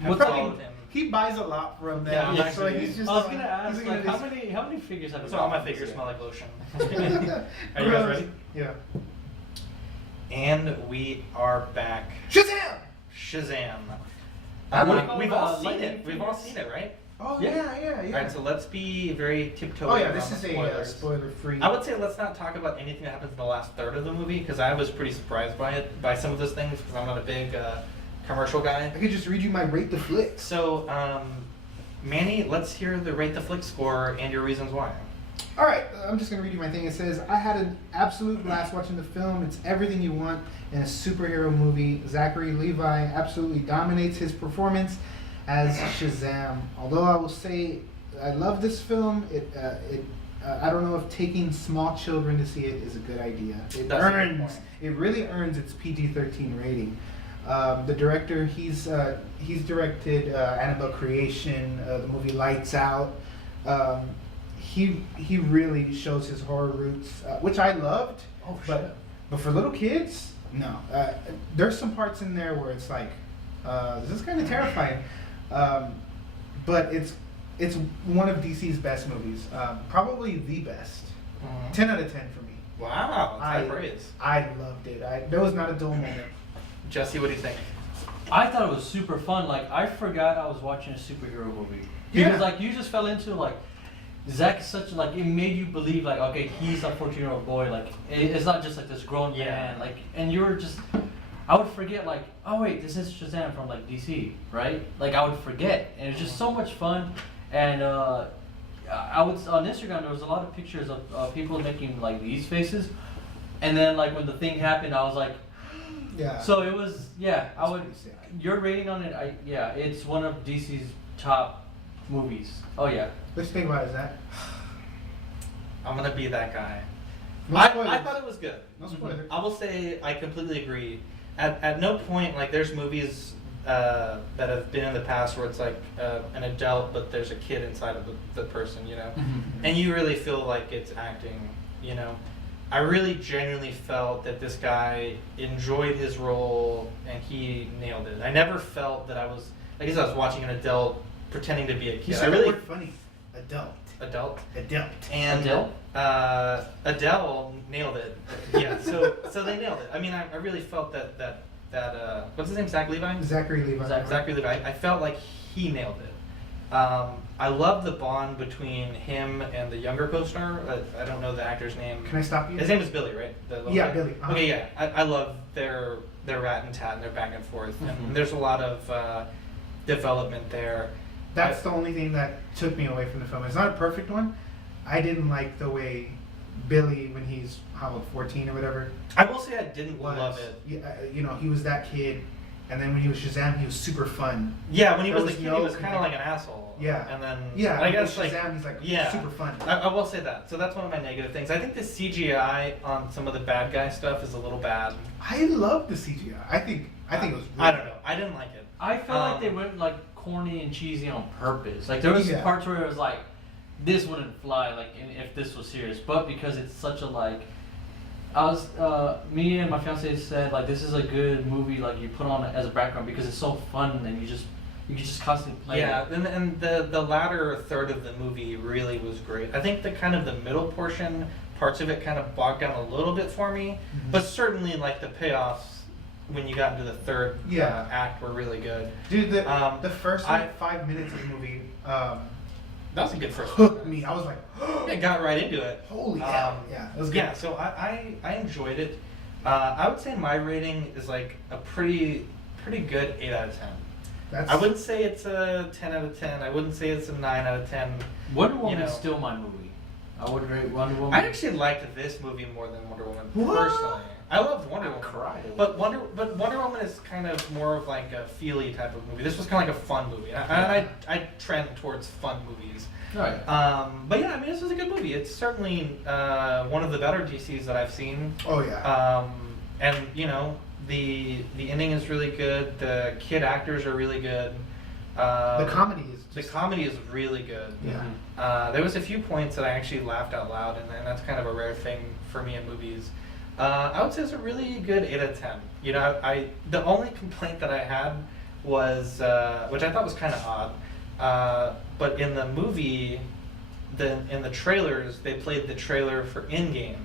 What's follow Probably, him. he buys a lot from them. Yeah, I'm so actually- he's just. I was gonna ask, he's like, gonna how many figures have you So all my bought this figures year? smell like lotion. Are Are you guys ready? Yeah. And we are back. Shazam! Shazam. What do you call We've it, all seen lightning it. We've all fingers? seen it, right? Oh Yeah. yeah. All right, so let's be very tiptoeing. Oh yeah, around this the is a spoilers. spoiler-free. I would say let's not talk about anything that happens in the last third of the movie because I was pretty surprised by some of those things because I'm not a big commercial guy. I could just read you my rate the flicks. So, Manny, let's hear the Rate the Flick score and your reasons why. All right, I'm just gonna read you my thing. It says, "I had an absolute blast watching the film. It's everything you want in a superhero movie. Zachary Levi absolutely dominates his performance as Shazam. Although I will say, I love this film. I don't know if taking small children to see it is a good idea. It That's a good earns, point. it really earns its PG-13 rating. The director, he's directed Annabelle Creation, the movie Lights Out. He really shows his horror roots, which I loved. Oh, But for little kids, no. There's some parts in there where it's like, this is kind of terrifying. But it's one of DC's best movies, probably the best. 10 out of 10 for me. Wow, that's high praise. I loved it. There was not a dull moment. Jesse, what do you think? I thought it was super fun. Like, I forgot I was watching a superhero movie. Yeah. Because, like, you just fell into, like, Zach is such, like, it made you believe, like, okay, he's a 14-year-old boy. Like, it's not just, like, this grown man. Like, and you were just, I would forget, like, oh, wait, this is Shazam from, like, DC, right? Like, I would forget. And it was just so much fun. And, I would, on Instagram, there was a lot of pictures of people making, like, these faces. And then, like, when the thing happened, I was like, Yeah. so it was, yeah, I That's would, pretty sick. your rating on it, it's one of DC's top movies. Oh, yeah. What you think about it, Zach? I'm gonna be that guy. No I spoilers. thought it was good. No spoilers. I will say I completely agree. At no point, like, there's movies that have been in the past where it's like an adult, but there's a kid inside of the person, you know? And you really feel like it's acting, you know? I really genuinely felt that this guy enjoyed his role and he nailed it. I never felt that I was watching an adult pretending to be a You kid. said I really the word funny. Adult. adult. Adult. And Adele? Adele nailed it. Yeah, so they nailed it. I mean, I really felt that what's his name? Zach Levi? Zachary Levi. Zachary Levi. I felt like he nailed it. I love the bond between him and the younger co-star. I don't know the actor's name. Can I stop you? His name is Billy, right? The little Yeah, guy? Billy. Uh-huh. Okay, yeah. I love their rat and tat and their back and forth. Mhm. And there's a lot of development there. That's the only thing that took me away from the film. It's not a perfect one. I didn't like the way Billy, when he's how old, 14 or whatever, I will say I didn't was. love it. You know, he was that kid, and then when he was Shazam, he was super fun. Yeah, when he There was the was kid, no he was kind of compa- like an asshole. Yeah. And then Yeah, I when guess he's like Shazam, he's like yeah, super fun. I will say that. So that's one of my negative things. I think the CGI on some of the bad guy stuff is a little bad. I love the CGI. I think it was. I don't know. I didn't like it. I felt like they Um, went, like, corny and cheesy on purpose. Like, there was Yeah. parts where it was like, this wouldn't fly, like, if this was serious. But because it's such a, like, me and my fiance said, like, this is a good movie, like, you put on it as a background because it's so fun and you can just constantly play Yeah, it. and the latter third of the movie really was great. I think the middle portion, parts of it kind of bogged down a little bit for me, Mhm. but certainly like the payoffs when you got into the third Yeah. act were really good. Dude, Um, the first I- like 5 minutes of the movie That was a good first. hooked me. I was like, I got right into it. holy hell! Yeah, it was good. Yeah, so I enjoyed it. I would say my rating is like a pretty good 8 out of 10. That's, I wouldn't say it's a 10 out of 10. I wouldn't say it's a 9 out of 10. Wonder Woman know. is still my movie. I would rate Wonder Woman. I actually liked this movie more than Wonder Woman What? personally. I loved Wonder Woman. cried. But Wonder Woman is kind of more of like a feely type of movie. This was kind of like a fun movie. I trend towards fun movies. Right. But yeah, I mean, this was a good movie. It's certainly one of the better DCs that I've seen. Oh yeah. And you know, the ending is really good. The kid actors are really good. The comedy is The just, comedy is really good. Yeah. There was a few points that I actually laughed out loud, and that's kind of a rare thing for me in movies. I would say it's a really good 8 out of 10. You know, the only complaint that I had was, which I thought was kind of odd, but in the movie, in the trailers, they played the trailer for Endgame.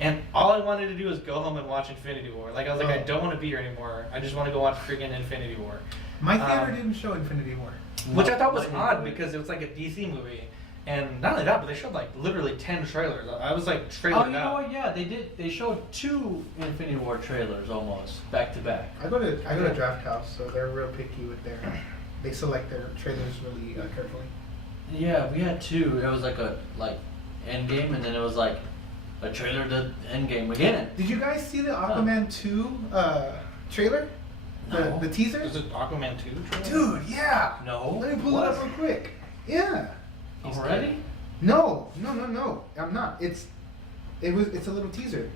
And all I wanted to do was go home and watch Infinity War. Like, I was like, I don't want to be here anymore. I just want to go watch freaking Infinity War. My theater Um, didn't show Infinity War. Which I thought was No, odd because it was like a DC movie. And not only that, but they showed like literally 10 trailers. I was like Oh, trailered you know out. what? Yeah, they did. They showed 2 Infinity War trailers almost back to back. I go to Draft House, so they're real picky with they select their trailers really carefully. Yeah, we had 2. It was like a Endgame, and then it was like a trailer to Endgame again. Did you guys see the Aquaman 2 trailer? No. The teaser? Is it Aquaman 2 trailer? Dude, yeah. No. Let me pull it up real quick. Yeah. He's Already? No. I'm not. It's a little teaser.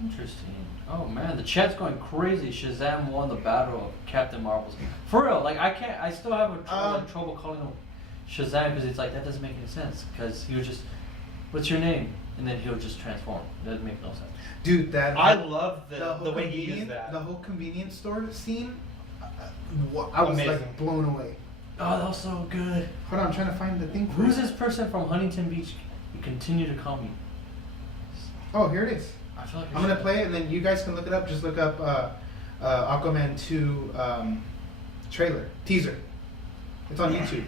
Interesting. Oh man, the chat's going crazy. Shazam won the battle of Captain Marvel's. For real, like I still have trouble calling him Shazam because it's like that doesn't make any sense. Because he was just, what's your name? And then he'll just transform. It doesn't make no sense. Dude, that I love the whole way he used convenient- that. The whole convenience store scene. I was Amazing. like blown away. Oh, that was so good. Hold on, I'm trying to find the thing. For Who's it. this person from Huntington Beach? You continue to call me. Oh, here it is. I feel like I'm gonna play it, and then you guys can look it up. Just look up Aquaman 2 trailer teaser. It's on YouTube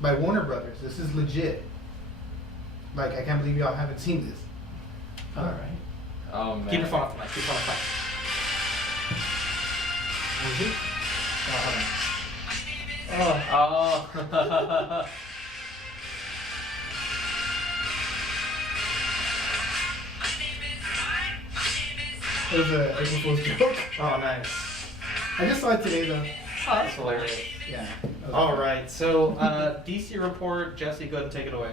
by Warner Brothers. This is legit. Like, I can't believe y'all haven't seen this. All right. Oh man. Keep your phone off the mic. Keep your phone off the mic. Oh. It was a April Fool's joke. Oh, nice. I just saw it today though. Oh, that's hilarious. Yeah. All right, so DC report. Jesse, go ahead and take it away.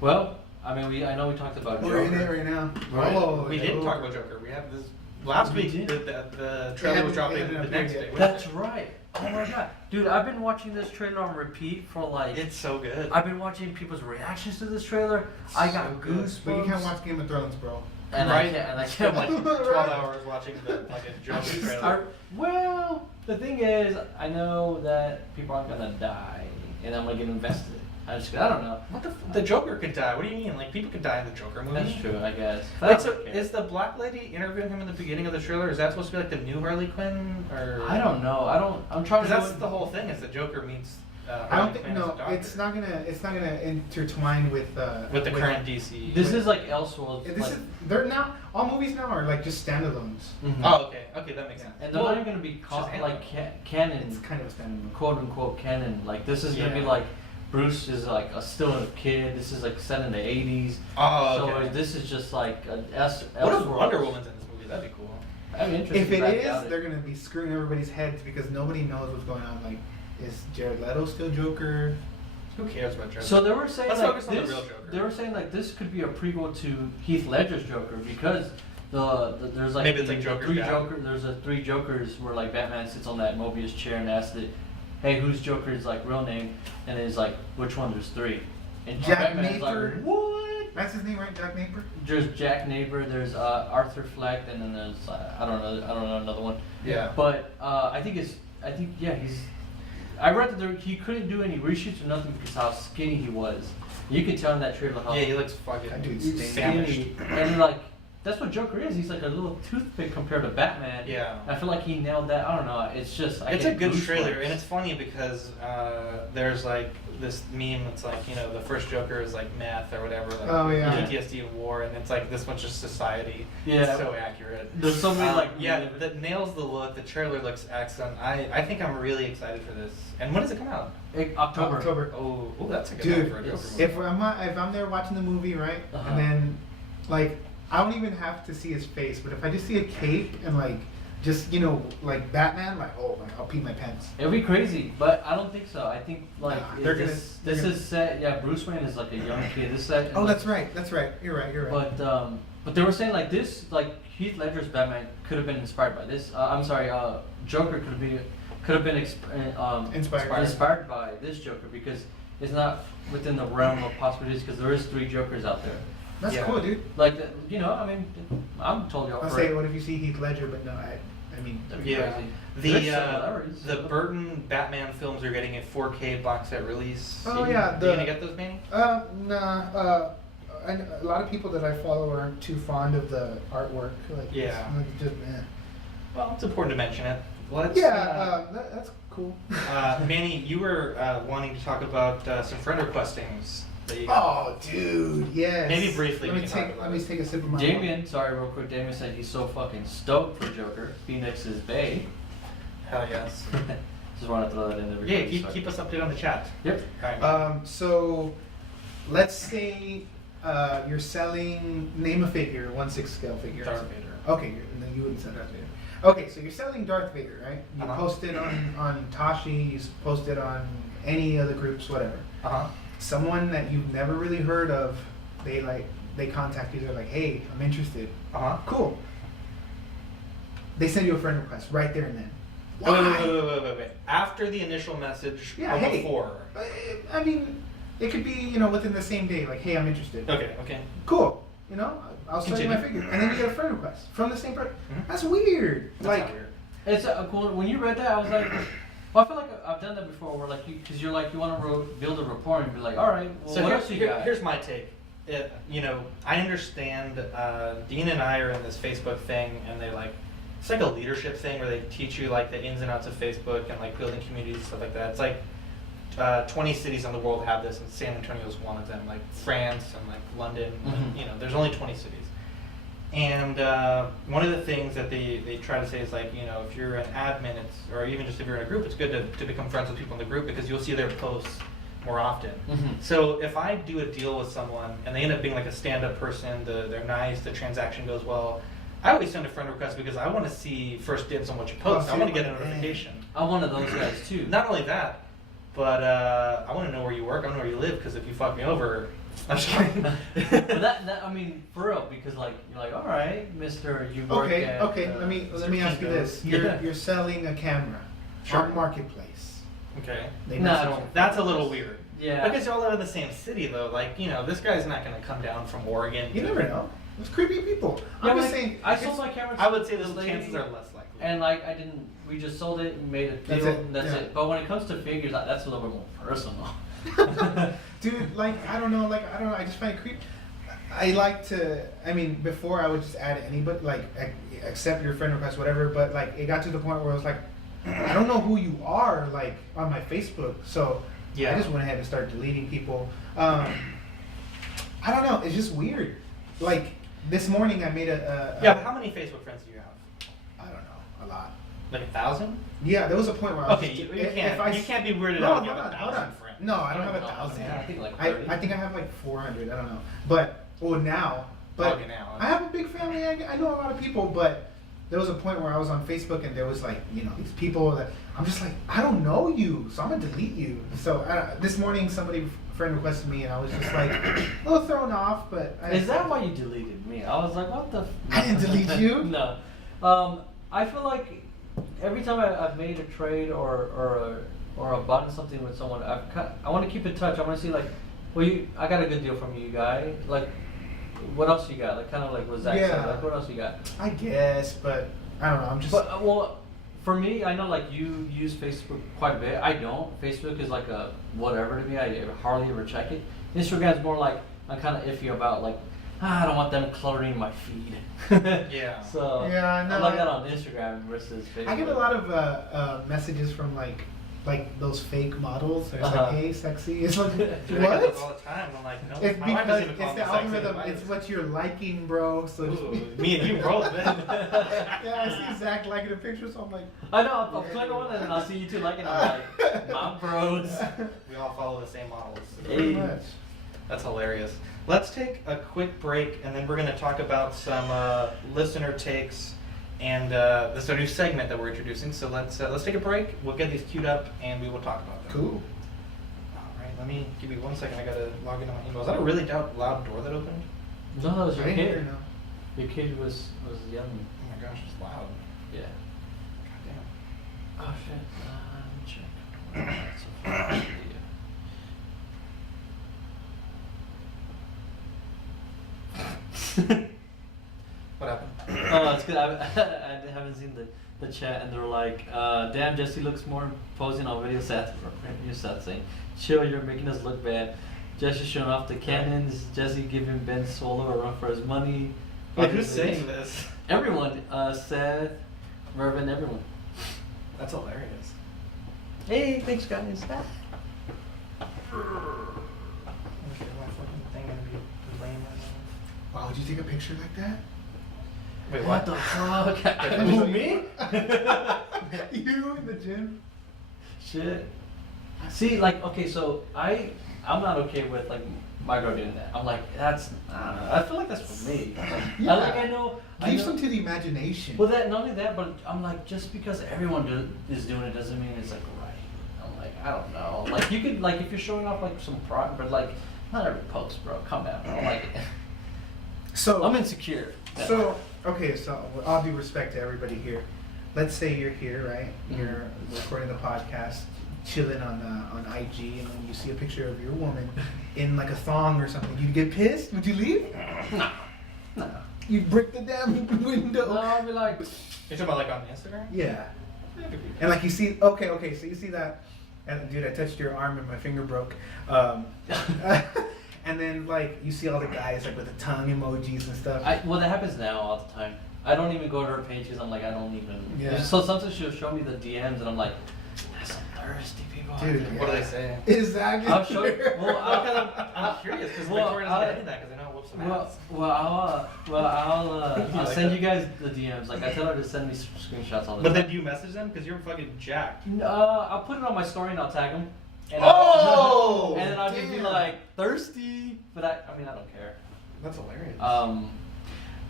Well, I mean, I know we talked about We're in it Joker. right now. Right. Oh, We yeah. didn't talk about Joker. We have this last We week. did. The trailer was dropping It hadn't the next appeared day. yet. That's right. Oh my god, dude! I've been watching this trailer on repeat for like. It's so good. I've been watching people's reactions to this trailer. I got So good. goosebumps. But you can't watch Game of Thrones, bro. And Right. I can't watch. 12 hours watching like a Joker trailer. Well, the thing is, I know that people aren't gonna die, and I'm gonna get invested. I don't know. What the Joker could die? What do you mean? Like people could die in the Joker movie? That's true, I guess. Wait, so is the black lady interviewing him in the beginning of the trailer? Is that supposed to be like the new Harley Quinn, or I don't know. I'm trying Because to. that's the whole thing. Is the Joker meets. I don't Harley think Quinn as a no. doctor. It's not gonna intertwine with with the current DC. This is like Elseworlds. This like, is they're now all movies now are like just standalones. Mhm. Oh, okay, okay, that makes sense. And they're not even gonna be Shazam. like canon, It's kind of a standalone. quote unquote canon. Like this is gonna be Yeah. like Bruce is like still a kid. This is like set in the 80s. Oh, So okay. this is just like What if Wonder Woman's in this movie? That'd be cool. I'm interested. If it but I is, doubt it. they're gonna be screwing everybody's heads because nobody knows what's going on. Like, is Jared Leto still Joker? Who cares about Joker? So they were saying Let's like focus on the this. real Joker. They were saying like this could be a prequel to Heath Ledger's Joker because there's like Maybe it's the like Joker's three dad. Joker. There's a three Jokers where like Batman sits on that Mobius chair and asks it, "Hey, who's Joker's like real name?" And it's like, "Which one?" There's three. And Jack Batman's Napier. like, "What?" That's his name, right? Jack Napier. There's Jack Napier. There's Arthur Fleck, and then there's I don't know another one. Yeah. But I think yeah he's. I read that he couldn't do any reshoots or nothing because how skinny he was. You could tell in that trailer how Yeah, he looks fucking That dude's he's famished. skinny, and like that's what Joker is. He's like a little toothpick compared to Batman. Yeah. I feel like he nailed that. I don't know. It's just It's a good goosebumps. trailer, and it's funny because there's like this meme that's like, you know, the first Joker is like meth or whatever, like Oh, yeah. PTSD and war, and it's like this one's just society. Yeah. It's so accurate. There's so many like yeah, that nails the look. The trailer looks excellent. I think I'm really excited for this. And when does it come out? October. October. Oh, that's a good Dude, time for a Joker it's- movie. If I'm there watching the movie, right, Uh-huh. and then like I don't even have to see his face, but if I just see a cape and like just like Batman, like I'll pee my pants. It'll be crazy, but I don't think so. I think like Nah, they're this they're gonna- is set. Yeah, Bruce Wayne is like a young kid. This set. Oh, that's right. That's right. You're right. You're right. But they were saying like this, like Heath Ledger's Batman could have been inspired by this. I'm sorry, Joker could have been inspired by this Joker because it's not within the realm of possibilities because there is three Jokers out there. That's Yeah. cool, dude. Like I mean, I'm totally up I'll for say, it. what if you see Heath Ledger, but no, I mean, That'd be Yeah. crazy. The There's similarities. the Burton Batman films are getting a 4K box set release. Oh, yeah, you the- gonna get those, Manny? nah. And a lot of people that I follow aren't too fond of the artwork. Like, Yeah. it's like just, eh. Well, it's important to mention it. Let's, Yeah, that's cool. Manny, you were wanting to talk about some friend requestings that you got. Oh, dude, yes. Maybe briefly Let we me can talk take. about Let me it. take a sip of my. Damien, sorry, real quick. Damien said he's so fucking stoked for Joker. Phoenix is Bay. Hell yes. Just want to throw that in there. Yeah, before we start. keep us updated on the chat. Yep. All right. So, let's say you're selling. Name a figure, 1/6 scale figure. Darth Vader. Okay, no, you wouldn't say Darth Vader. Okay, so you're selling Darth Vader, right? You Uh-huh. post it on Tashi. You post it on any other groups, whatever. Uh-huh. Someone that you've never really heard of, they contact you. They're like, "Hey, I'm interested." Uh-huh. Cool. they send you a friend request right there and then. Wait, Why? wait. After the initial message Yeah, or hey. before? I mean, it could be within the same day. Like, hey, I'm interested. Okay. Cool. I'll send you my Continue. figure, and then you get a friend request from the same person. Mhm. That's weird. That's like, not weird. It's cool. When you read that, I was like, well, I feel like I've done that before. Where like because you're like you want to build a rapport and be like, all right, well, So what else you got? here's my take. I understand Dean and I are in this Facebook thing, and it's like a leadership thing where they teach you like the ins and outs of Facebook and like building communities and stuff like that. It's like 20 cities in the world have this, and San Antonio is one of them. Like France and like London, Mhm. there's only 20 cities. And one of the things that they try to say is like, if you're an admin, or even just if you're in a group, it's good to become friends with people in the group because you'll see their posts more often. Mhm. So if I do a deal with someone and they end up being like a stand-up person, they're nice, the transaction goes well, I always send a friend request because I want to see first dibs on what you post. Oh, I want to get a see, notification. I'm one of those guys too. Not only that, but I want to know where you work. I want to know where you live because if you fuck me over, I'm just kidding. But that I mean for real because like you're like all right, Mister, you work okay, at. let me ask you this: Yeah. you're selling a camera Sure. on Marketplace. Okay. They No, message you. That's a little weird. Yeah. Because y'all live in the same city though. Like, this guy's not going to come down from Oregon. You to- never know. It's creepy people. Yeah, I'm just like, saying. I it's- sold my camera. To I would say this those lady, chances are less likely. And like I didn't, we just sold it and made a deal. That's it, And that's yeah. it. But when it comes to figures, that's a little bit more personal. Dude, like I don't know. I just find it creepy. I like to. I mean, before I would just add anybody, like accept your friend request, whatever. But like, it got to the point where it was like, I don't know who you are, like on my Facebook. So Yeah. I just went ahead and started deleting people. I don't know. It's just weird. Like this morning, I made a Yeah, but how many Facebook friends do you have? I don't know, a lot. Like 1,000? Yeah, there was a point where I was Okay, just, you can't be weirded No, out if you hold have on, hold 1,000 on. friends. No, I don't have know, 1,000. man. I think like I 30. think I have like 400. I don't know, but now. But Okay, now. I have a big family. I know a lot of people, but there was a point where I was on Facebook and there was like these people that I'm just like I don't know you, so I'm gonna delete you. So this morning somebody friend requested me and I was just like a little thrown off. But Is that why you deleted me? I was like, what the? I didn't delete you. No. I feel like every time I've made a trade or bought something with someone, I want to keep in touch. I want to see like, well, I got a good deal from you, guy. Like, what else you got? Like, kind of like what Zach said. Yeah. Like, what else you got? I guess, but I don't know. I'm just. But well, for me, I know like you use Facebook quite a bit. I don't. Facebook is like a whatever to me. I hardly ever check it. Instagram's more like I'm kind of iffy about like I don't want them cluttering my feed. Yeah. So Yeah, no, I like I- that on Instagram versus Facebook. I get a lot of messages from like those fake models. It's Uh-huh. like, hey, sexy. It's like, Dude, I get what? those all the time. I'm like, no, It's my wife because doesn't even it's call the me sexy. algorithm. Why It's is- what you're liking, bro. So just Ooh, me and you both, man. yeah, I see Zach liking a picture, so I'm like, I know. I'll click on it and I'll see you two liking it. I'm like, mom bros. We all follow the same models. pretty Hey. much. That's hilarious. Let's take a quick break, and then we're going to talk about some listener takes, and this is our new segment that we're introducing. So let's take a break. We'll get these queued up, and we will talk about them. Cool. All right. Let me give you 1 second. I got to log into my email. Is that a really loud door that opened? No, that was I your didn't hear kid. no. Your kid was young. Oh my gosh, it's loud. Yeah. God Oh shit. Let me check. That's a fun idea. damn. What happened? Oh, it's good. I haven't seen the chat, and they're like, "Damn, Jesse looks more imposing on video." Seth saying, "Chill, you're making us look bad." Jesse showing off the cannons. Jesse giving Ben Solo a run for his money. Wait, who's saying this? Everyone. Seth, Mervin, everyone. That's hilarious. Hey, thanks guys. Okay, my fucking thing gonna be lame right now. Wow, would you take a picture like that? Wait, What the fuck? Who, me? You in the gym? Shit. See, like, okay, so I'm not okay with like my girl doing that. I'm like, that's. I don't know. I feel like that's for me. Yeah. I know. I Leave know- some to the imagination. Well, that not only that, but I'm like, just because everyone is doing it doesn't mean it's like right. I'm like, I don't know. Like you could like if you're showing off like some pride, but like not every post, bro. Come on, bro. Like So I'm insecure. So Okay, so with all due respect to everybody here, let's say you're here, right? Mhm. You're recording the podcast, chilling on IG, and then you see a picture of your woman in like a thong or something. You'd get pissed? Would you leave? No. You'd break the damn window. No, I'll be like, You're talking about like on Instagram? Yeah. And like you see, okay, so you see that, and dude, I touched your arm and my finger broke. And then like you see all the guys like with the tongue emojis and stuff. well, that happens now all the time. I don't even go to her page because I'm like, I don't even. Yeah. So sometimes she'll show me the DMs and I'm like, there's some thirsty people. out Dude, there." What do they say? Exactly. I'll show you. Well, I'm curious because Well, Victoria doesn't edit that because I know it whoops some ass. I'll like send that? you guys the DMs. Like I tell her to send me screenshots all the But time. then do you message them? Because you're fucking jacked. I'll put it on my story and I'll tag them. And Oh! and then I'll just be Damn. like thirsty, but I mean I don't care. That's hilarious.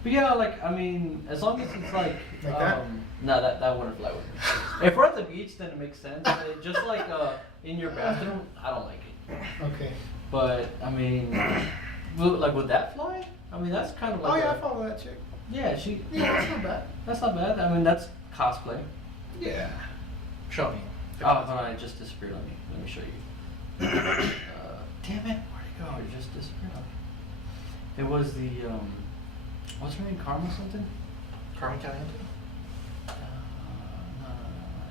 But yeah, like I mean, as long as it's like that? No, that wouldn't fly with me. If we're at the beach, then it makes sense. But just like in your bathroom, I don't like it. Okay. But I mean, would that fly? I mean, that's kind of like. Oh yeah, I follow that chick. Yeah, she. Yeah, that's not bad. That's not bad. I mean, that's cosplay. Yeah. Show me. Oh, hold on, it just disappeared on me. Let me show you. Damn it, where'd it go? It just disappeared on me. It was the, what's her name? Karma something? Carmen Caliente? No.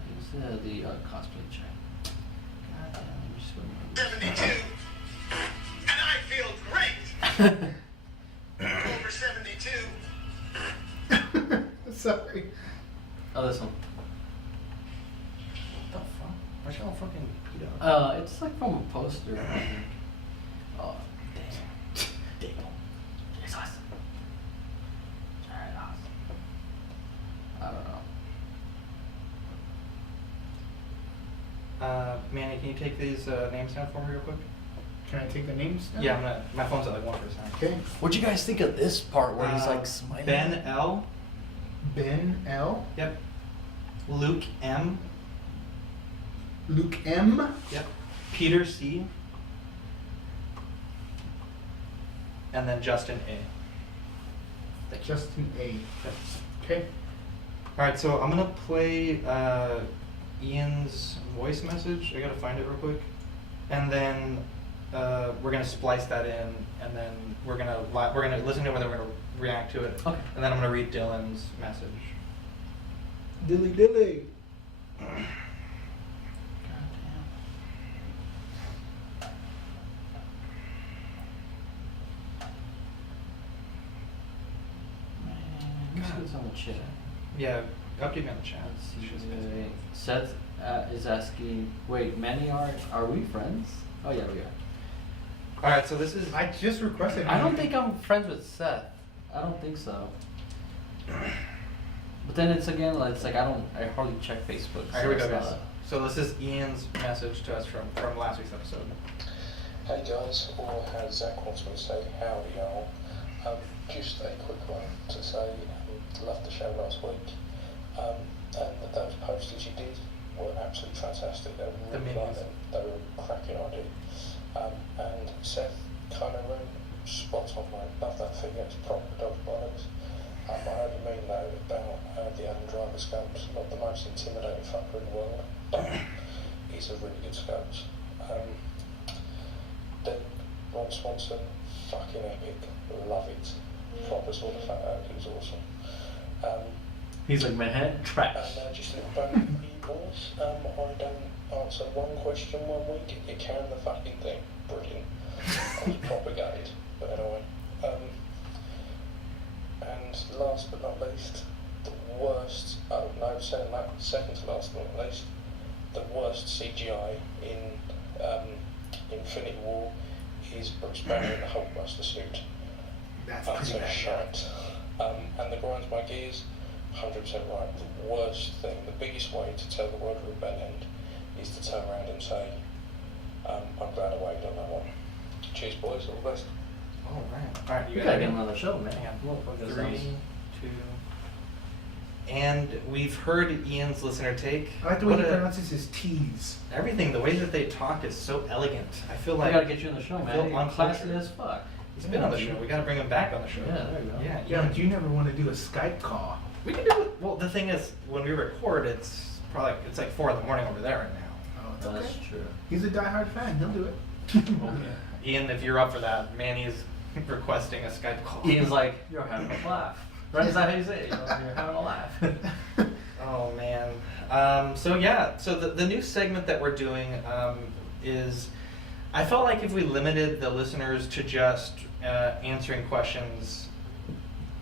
It was the cosplay chick. God damn, let me just go. 72, and I feel great. Over 72. Sorry. Oh, this one. What the fuck? Why y'all fucking beat up? It's like from a poster, I think. Oh, damn. Jesus. Alright, I don't know. Manny, can you take these names down for me real quick? Can I take the names down? Yeah, my phone's at like 1%. Okay. What'd you guys think of this part where he's like smiling? Ben L. Ben L. Yep. Luke M. Luke M. Yep. Peter C. And then Justin A. Justin A. Yep. Okay. Alright, so I'm gonna play Ian's voice message. I gotta find it real quick. And then we're gonna splice that in, and then we're gonna listen to it, and then we're gonna react to it. Okay. And then I'm gonna read Dylan's message. Dilly dilly. Let's see what's on the chat. Yeah, update me on the chat. Let's see. Seth is asking, wait, Manny, are we friends? Oh yeah, we are. Alright, so this is. I just requested. I don't think I'm friends with Seth. I don't think so. But then it's again, like, it's like I hardly check Facebook. Alright, here we so go, it's guys. not- So this is Ian's message to us from last week's episode. Hey guys, or as Zach wants me to say, howdy y'all. Just a quick one to say, loved the show last week. And those posters you did were absolutely fantastic. They were The really minis. fun. They were a cracking idea. And Seth kind of spot on, mate. Love that figure. It's proper dog bollocks. I only mean though about the Adam Driver sculpt, not the most intimidating fucker in the world, but he's a really good sculpt. Then Ron Swanson, fucking epic, love it. Proper sort of fat he was awesome. He's like Manhattan trash. And just a little bonus for you boys. I don't answer one question 1 week, you can the fucking thing. Brilliant. I was proper gutted. But anyway. And last but not least, the worst, oh no, second to last but not least, the worst CGI in Infinity War is Bruce Banner in the Hulkbuster suit. That's That's pretty a bad. shite. And the grinds my gears, 100% right. The worst thing, the biggest way to tell the world we're at bad end is to turn around and say, I'm glad I waited on that one. Cheers boys, all the best. Alright, You gotta get him on the show, man. Hang on. Motherfucker, 3, sounds- 2. And we've heard Ian's listener take. I like the way What he a- pronounces his T's. Everything, the way that they talk is so elegant. I feel I like gotta get you on the show, I man. feel You're classy uncultured. as fuck. He's been on the show. We gotta bring him back on the show. Yeah, there you go. Yeah, Yeah, but you never want to do a Skype call. We can do it. Well, the thing is, when we record, it's probably it's like 4 in the morning over there right now. Oh, it's That's okay. true. He's a diehard fan. He'll do it. Ian, if you're up for that, Manny's requesting a Skype call. Ian's like, you're having a laugh. Right? Is that how you say it? You're having a laugh. Oh man. So the new segment that we're doing is, I felt like if we limited the listeners to just answering questions,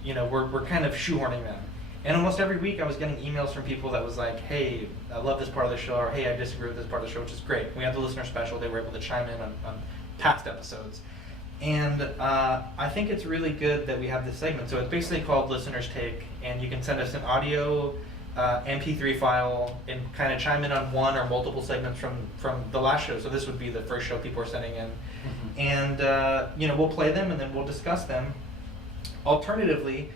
we're kind of shoehorning them. And almost every week I was getting emails from people that was like, hey, I love this part of the show, or hey, I disagree with this part of the show, which is great. We had the listener special, they were able to chime in on past episodes. And I think it's really good that we have this segment. So it's basically called Listener's Take, and you can send us an audio MP3 file and kind of chime in on one or multiple segments from the last show. So this would be the first show people are sending in. And we'll play them and then we'll discuss them. Alternatively,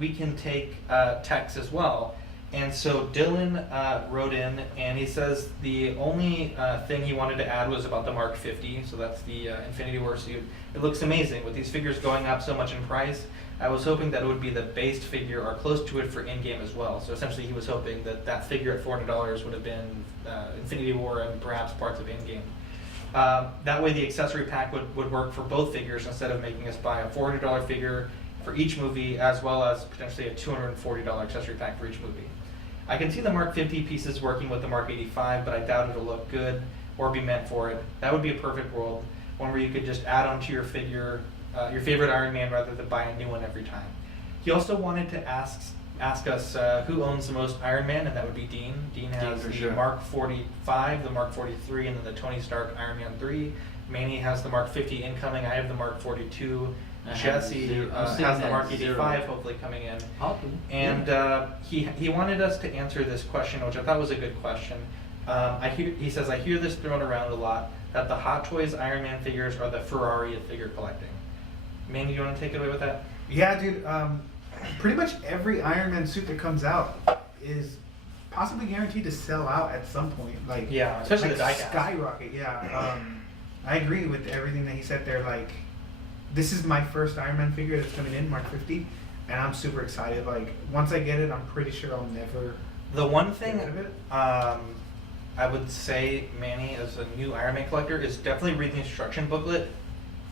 we can take text as well. And so Dylan wrote in and he says the only thing he wanted to add was about the Mark 50. So that's the Infinity War suit. It looks amazing with these figures going up so much in price. I was hoping that it would be the based figure or close to it for in-game as well. So essentially he was hoping that that figure at $400 would have been Infinity War and perhaps parts of in-game. That way the accessory pack would work for both figures instead of making us buy a $400 figure for each movie as well as potentially a $240 accessory pack for each movie. I can see the Mark 50 pieces working with the Mark 85, but I doubt it'll look good or be meant for it. That would be a perfect world, one where you could just add onto your figure your favorite Iron Man rather than buy a new one every time. He also wanted to ask us who owns the most Iron Man, and that would be Dean. Dean has for the sure. Mark 45, the Mark 43, and then the Tony Stark Iron Man 3. Manny has the Mark 50 incoming. I have the Mark 42. I have Jesse zero. I'm has sitting the at Mark 85 0. hopefully coming in. Hopefully. And he wanted us to answer this question, which I thought was a good question. He says, I hear this thrown around a lot, that the Hot Toys Iron Man figures are the Ferrari of figure collecting. Manny, you want to take it away with that? Yeah, dude. Pretty much every Iron Man suit that comes out is possibly guaranteed to sell out at some point. Like, Yeah, especially like the diecast. skyrocket. Yeah. I agree with everything that he said there. Like, this is my first Iron Man figure that's coming in, Mark 50, and I'm super excited. Like, once I get it, I'm pretty sure I'll never. The one thing Get rid of it? I would say, Manny, as a new Iron Man collector, is definitely read the instruction booklet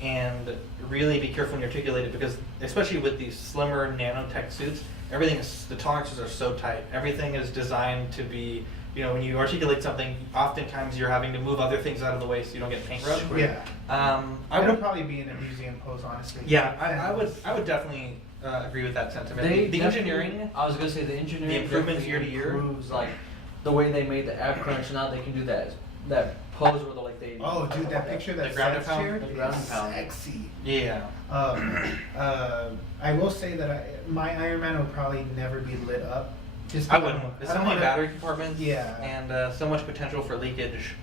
and really be careful when you articulate it, because especially with these slimmer nanotech suits, the tolerances are so tight. Everything is designed to be, when you articulate something, oftentimes you're having to move other things out of the way so you don't get paint rub. Yeah. I It'll would probably be in a museum pose, honestly. Yeah, I would definitely agree with that sentiment. The engineering, I was gonna say the engineering. the improvements definitely year to year. improves, like the way they made the ab crunch. Now they can do that pose where they. Oh, dude, that picture that ground and Seth pound? shared The ground and is pound. sexy. Yeah. I will say that my Iron Man will probably never be lit up. Just I because wouldn't. There's I so don't many wanna- battery compartments. Yeah. And so much potential for leakage.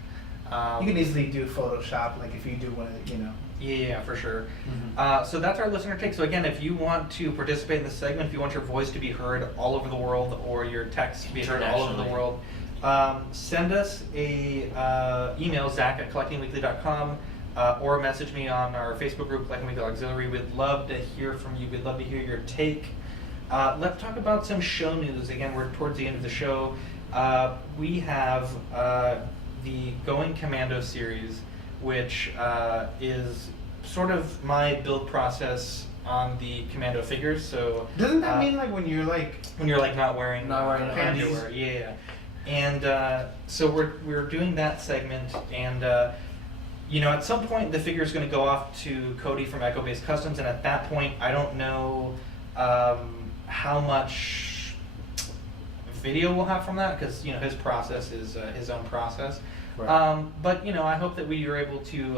You can easily do Photoshop, like if you do one of the, Yeah, for sure. Mhm. So that's our listener take. So again, if you want to participate in this segment, if you want your voice to be heard all over the world or your text to be heard all over the Internationally. world, send us a email, Zach@collectingweekly.com, or message me on our Facebook group, Collecting Weekly Auxiliary. We'd love to hear from you. We'd love to hear your take. Let's talk about some show news. Again, we're towards the end of the show. We have the Going Commando series, which is sort of my build process on the Commando figures. So Doesn't that mean like when you're like when you're like not wearing panties? underwear? Yeah. And so we're doing that segment, and at some point the figure is going to go off to Cody from Echo Base Customs, and at that point I don't know how much video we'll have from that, because his process is his own process. Right. But I hope that we are able to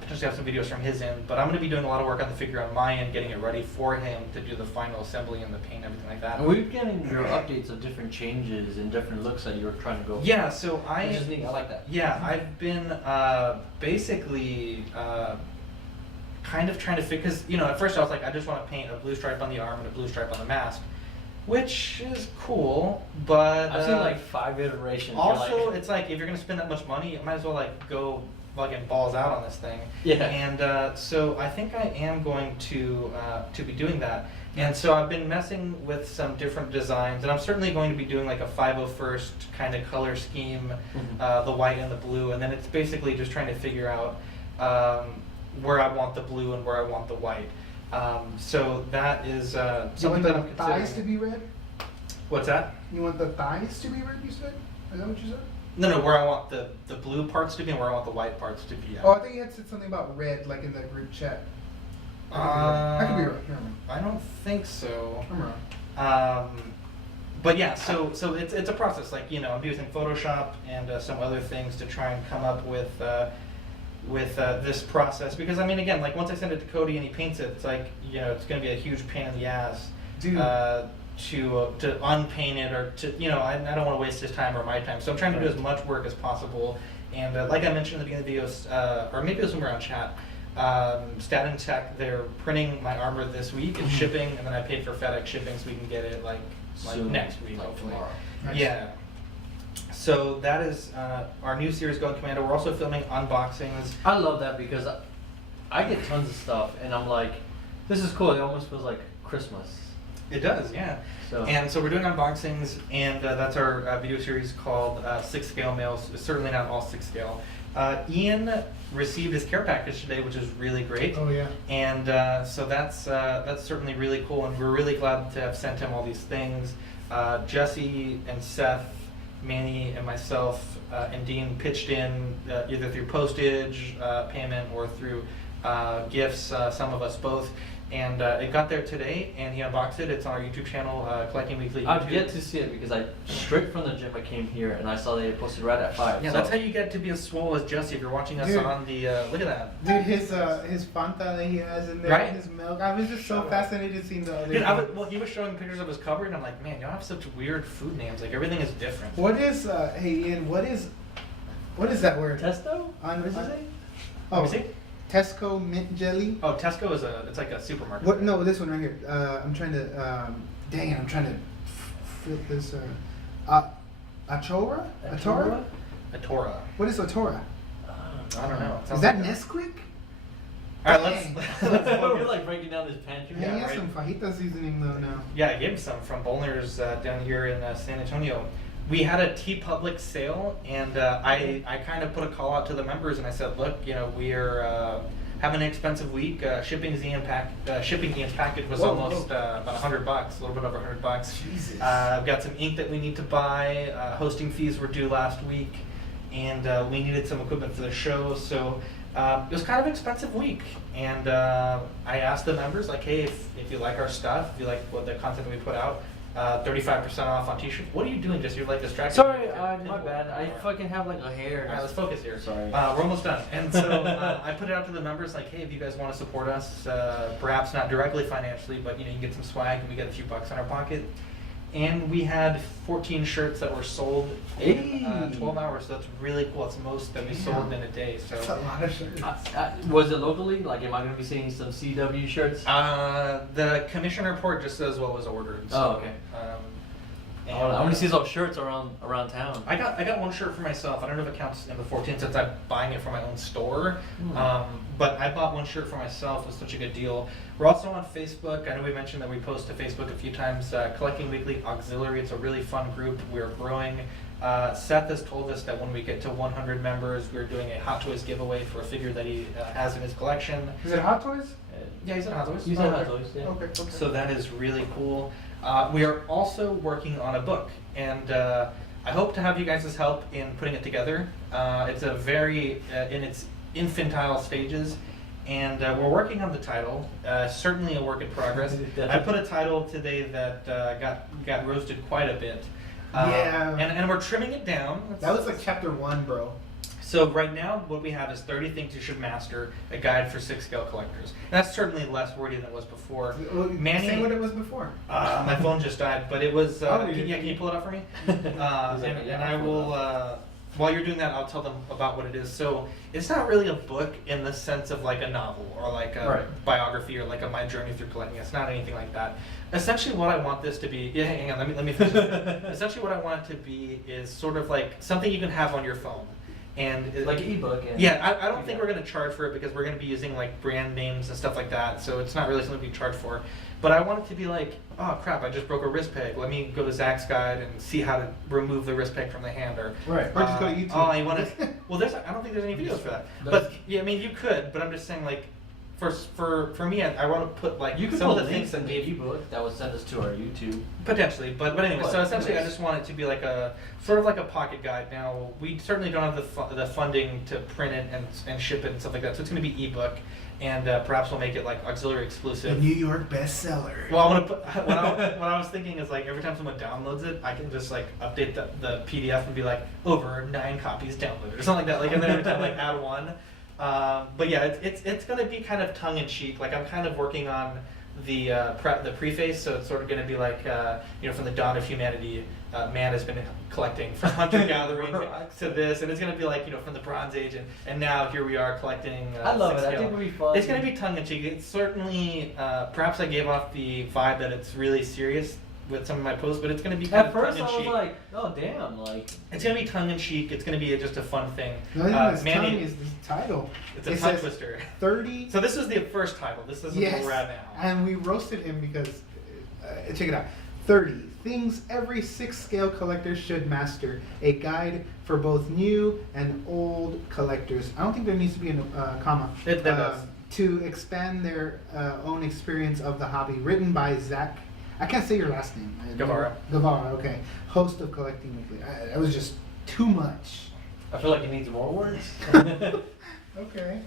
potentially have some videos from his end. But I'm going to be doing a lot of work on the figure on my end, getting it ready for him to do the final assembly and the paint, everything like that. And we're getting your updates of different changes and different looks that you were trying to go. Yeah, so Which is neat. I like that. Yeah, I've been basically kind of trying to figure, because at first I was like, I just want to paint a blue stripe on the arm and a blue stripe on the mask, which is cool, but I've seen like 5 iterations. You're also like, it's like if you're gonna spend that much money, you might as well like go fucking balls out on this thing. Yeah. And so I think I am going to be doing that. And so I've been messing with some different designs, and I'm certainly going to be doing like a 501st kind of color scheme, Mhm. the white and the blue, and then it's basically just trying to figure out where I want the blue and where I want the white. So that is You something want that the I'm thighs to considering. be red? What's that? You want the thighs to be red, you said? Is that what you said? No, where I want the blue parts to be and where I want the white parts to be. Oh, I think you had said something about red, like in the group chat. I could be wrong. Never mind. I don't think so. I'm wrong. But yeah, so it's a process. Like, I'm using Photoshop and some other things to try and come up with this process. Because I mean, again, like once I send it to Cody and he paints it, it's like it's going to be a huge pain in the ass. Dude. To unpaint it or to I don't want to waste his time or my time. So I'm trying to do as much work as possible. And like I mentioned at the beginning of the videos, or maybe it was when we were on chat. Stat and Tech, they're printing my armor this week and shipping, and then I paid for FedEx shipping so we can get it like Soon, next week, like hopefully. tomorrow. Nice. Yeah. So that is our new series, Going Commando. We're also filming unboxings. I love that because I get tons of stuff, and I'm like, this is cool. It almost feels like Christmas. It does, yeah. So- And so we're doing unboxings, and that's our video series called 6 Scale Mails. It's certainly not all 6 scale. Ian received his care package today, which is really great. Oh, yeah. And so that's certainly really cool, and we're really glad to have sent him all these things. Jesse and Seth, Manny, and myself and Dean pitched in either through postage payment or through gifts, some of us both. And it got there today, and he unboxed it. It's on our YouTube channel, Collecting Weekly. I've YouTube. yet to see it because straight from the gym I came here and I saw they had posted right at 5. Yeah, so. that's how you get to be as swole as Jesse. If you're watching us Dude. on the, look at that. Dude, his Fanta that he has in there, Right? his milk. I was just so fascinated seeing the other. Dude, things. he was showing pictures of his cupboard, and I'm like, man, y'all have such weird food names. Like everything is different. What is hey Ian? What is that word? Testo? On- What does on- it say? Oh, Let me see. Tesco mint jelly. Oh, Tesco is it's like a supermarket. What? No, this one right here. I'm trying to. Dang it! I'm trying to flip this. Achora? Atora? Atora. What is Atora? I don't know. It Is sounds that like Nesquik? All right, Dang. let's We're focus. like breaking down this pantry. Yeah, he has right. some fajita seasoning though now. Yeah, I gave him some from Bolner's down here in San Antonio. We had a TeePublic sale, and I kind of put a call out to the members, and I said, look, we're having an expensive week. Shipping Ian's package was Whoa, almost whoa. about $100, a little bit over $100. Jesus. I've got some ink that we need to buy. Hosting fees were due last week, and we needed some equipment for the show. So it was kind of an expensive week. And I asked the members, like, hey, if you like our stuff, if you like what the content that we put out, 35% off on t-shirts. What are you doing? Just you're like distracted. Sorry, my bad. I fucking have like a hair. All right, let's focus here. Sorry. We're almost done. And so I put it out to the members like, hey, if you guys want to support us, perhaps not directly financially, but you can get some swag and we get a few bucks in our pocket. And we had 14 shirts that were sold in Hey. 12 hours. So that's really cool. It's the most that we sold in a day. That's a So lot of shirts. Was it locally? Like, am I going to be seeing some CW shirts? the commission report just says what was ordered. So, Oh, okay. and, I want to see those shirts around town. I got one shirt for myself. I don't know if it counts in the 14 since I'm buying it from my own store. But I bought one shirt for myself. It was such a good deal. We're also on Facebook. I know we mentioned that we post to Facebook a few times. Collecting Weekly Auxiliary. It's a really fun group. We're growing. Seth has told us that when we get to 100 members, we're doing a Hot Toys giveaway for a figure that he has in his collection. Is it Hot Toys? Yeah, he's in Hot Toys. He's Oh, in okay. Hot Toys, yeah. Okay. So that is really cool. We are also working on a book, and I hope to have you guys' help in putting it together. It's a very in its infantile stages, and we're working on the title. Certainly a work in progress. I put a title today that got roasted quite a bit. Yeah. And we're trimming it down. That was like chapter 1, bro. So right now, what we have is 30 Things You Should Master, a guide for 6 scale collectors. And that's certainly less wordy than it was before. Manny, Say what it was before. my phone just died, but it was. I'll read it. Can you pull it up for me? like, And yeah, I I'll pull it will. While you're doing that, I'll tell them about what it is. So it's not really a book in the sense of like a novel or like a Right. biography or like a my journey through collecting. It's not anything like that. Essentially, what I want this to be. Yeah, hang on. Let me finish. Essentially, what I want it to be is sort of like something you can have on your phone. and Like an ebook. And yeah, I don't think we're going to charge for it because we're going to be using like brand names and stuff like that, so it's not really something we charge for. But I want it to be like, oh crap, I just broke a wrist peg. Let me go to Zach's guide and see how to remove the wrist peg from the hand, or Right. Or just go to YouTube. Oh, you want to? Well, I don't think there's any videos for that. But yeah, I mean, you could. But I'm just saying, like, for me, I want to put like You could some put of the things links in that the maybe ebook that would send us to our YouTube. potentially. But anyway, so But, essentially, I anyways. just want it to be like a sort of like a pocket guide. Now we certainly don't have the funding to print it and ship it and stuff like that. So it's going to be ebook, and perhaps we'll make it like auxiliary The exclusive. New York bestseller. Well, I want to put what I was thinking is like every time someone downloads it, I can just like update the PDF and be like over 9 copies downloaded or something like that. Like, and then every time like add one. But yeah, it's going to be kind of tongue in cheek. Like I'm kind of working on the preface, so it's sort of going to be like from the dawn of humanity, man has been collecting from hunter gathering to this, and it's going to be like from the Bronze Age, and now here we are collecting. I love it. I scale. think it would be fun. It's going to be tongue in cheek. It's certainly perhaps I gave off the vibe that it's really serious with some of my posts, but it's going to be kind At of first, tongue I in was cheek. like, oh damn, like. It's going to be tongue in cheek. It's going to be just a fun thing. The only thing that's Manny- tongue is the title. it's a It tongue says twister. 30. So this is the first title. This isn't Yes. where we're at now. And we roasted him because, check it out. 30 things every 6 scale collector should master. A guide for both new and old collectors. I don't think there needs to be a comma. It does. To expand their own experience of the hobby. Written by Zach. I can't say your last name. Guevara. Guevara, okay. Host of Collecting Weekly. That was just too much. I feel like it needs more words. Okay.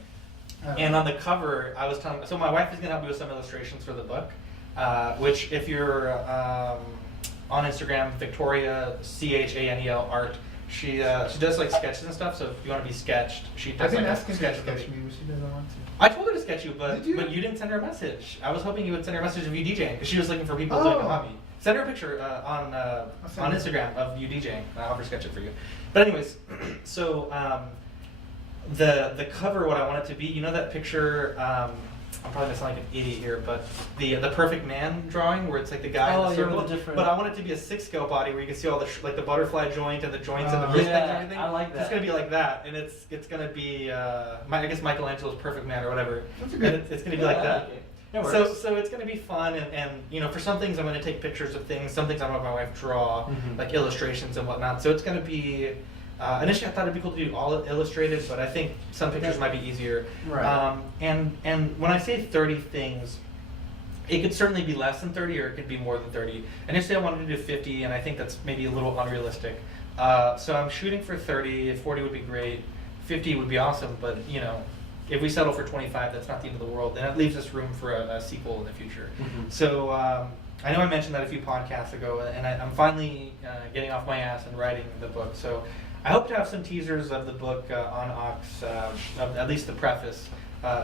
And on the cover, I was telling. So my wife is gonna help me with some illustrations for the book, which if you're on Instagram, Victoria CHANEL art. She does like sketches and stuff. So if you want to be sketched, she does I've been like a asking her to sketch. sketch me, but she doesn't want to. I told her to sketch you, but Did you? but you didn't send her a message. I was hoping you would send her a message of you DJing because she was looking for people doing a Oh. hobby. Send her a picture on send her. Instagram of you DJing. I'll have her sketch it for you. But anyways, so the cover, what I want it to be, you know that picture. I'm probably gonna sound like an idiot here, but the perfect man drawing where it's like the guy Oh, in the yeah, circle. with the different- But I want it to be a 6-scale body where you can see all the like the butterfly joint and the joints and the wrist Yeah, things and everything. I like It's that. gonna be like that, and it's gonna be I guess Michelangelo's Perfect Man or whatever. That's a good- And it's gonna be like Yeah, I that. like it. It So works. so it's gonna be fun, and for some things I'm gonna take pictures of things. Some things I'm gonna have my wife draw, Mhm. like illustrations and whatnot. So it's gonna be. Initially, I thought it'd be cool to do all illustrated, but I think some pictures might be easier. Right. And when I say 30 things, it could certainly be less than 30, or it could be more than 30. Initially, I wanted to do 50, and I think that's maybe a little unrealistic. So I'm shooting for 30. 40 would be great. 50 would be awesome, but if we settle for 25, that's not the end of the world. Then it leaves us room for a sequel in the future. Mhm. So I know I mentioned that a few podcasts ago, and I'm finally getting off my ass and writing the book. So I hope to have some teasers of the book on Ox, of at least the preface,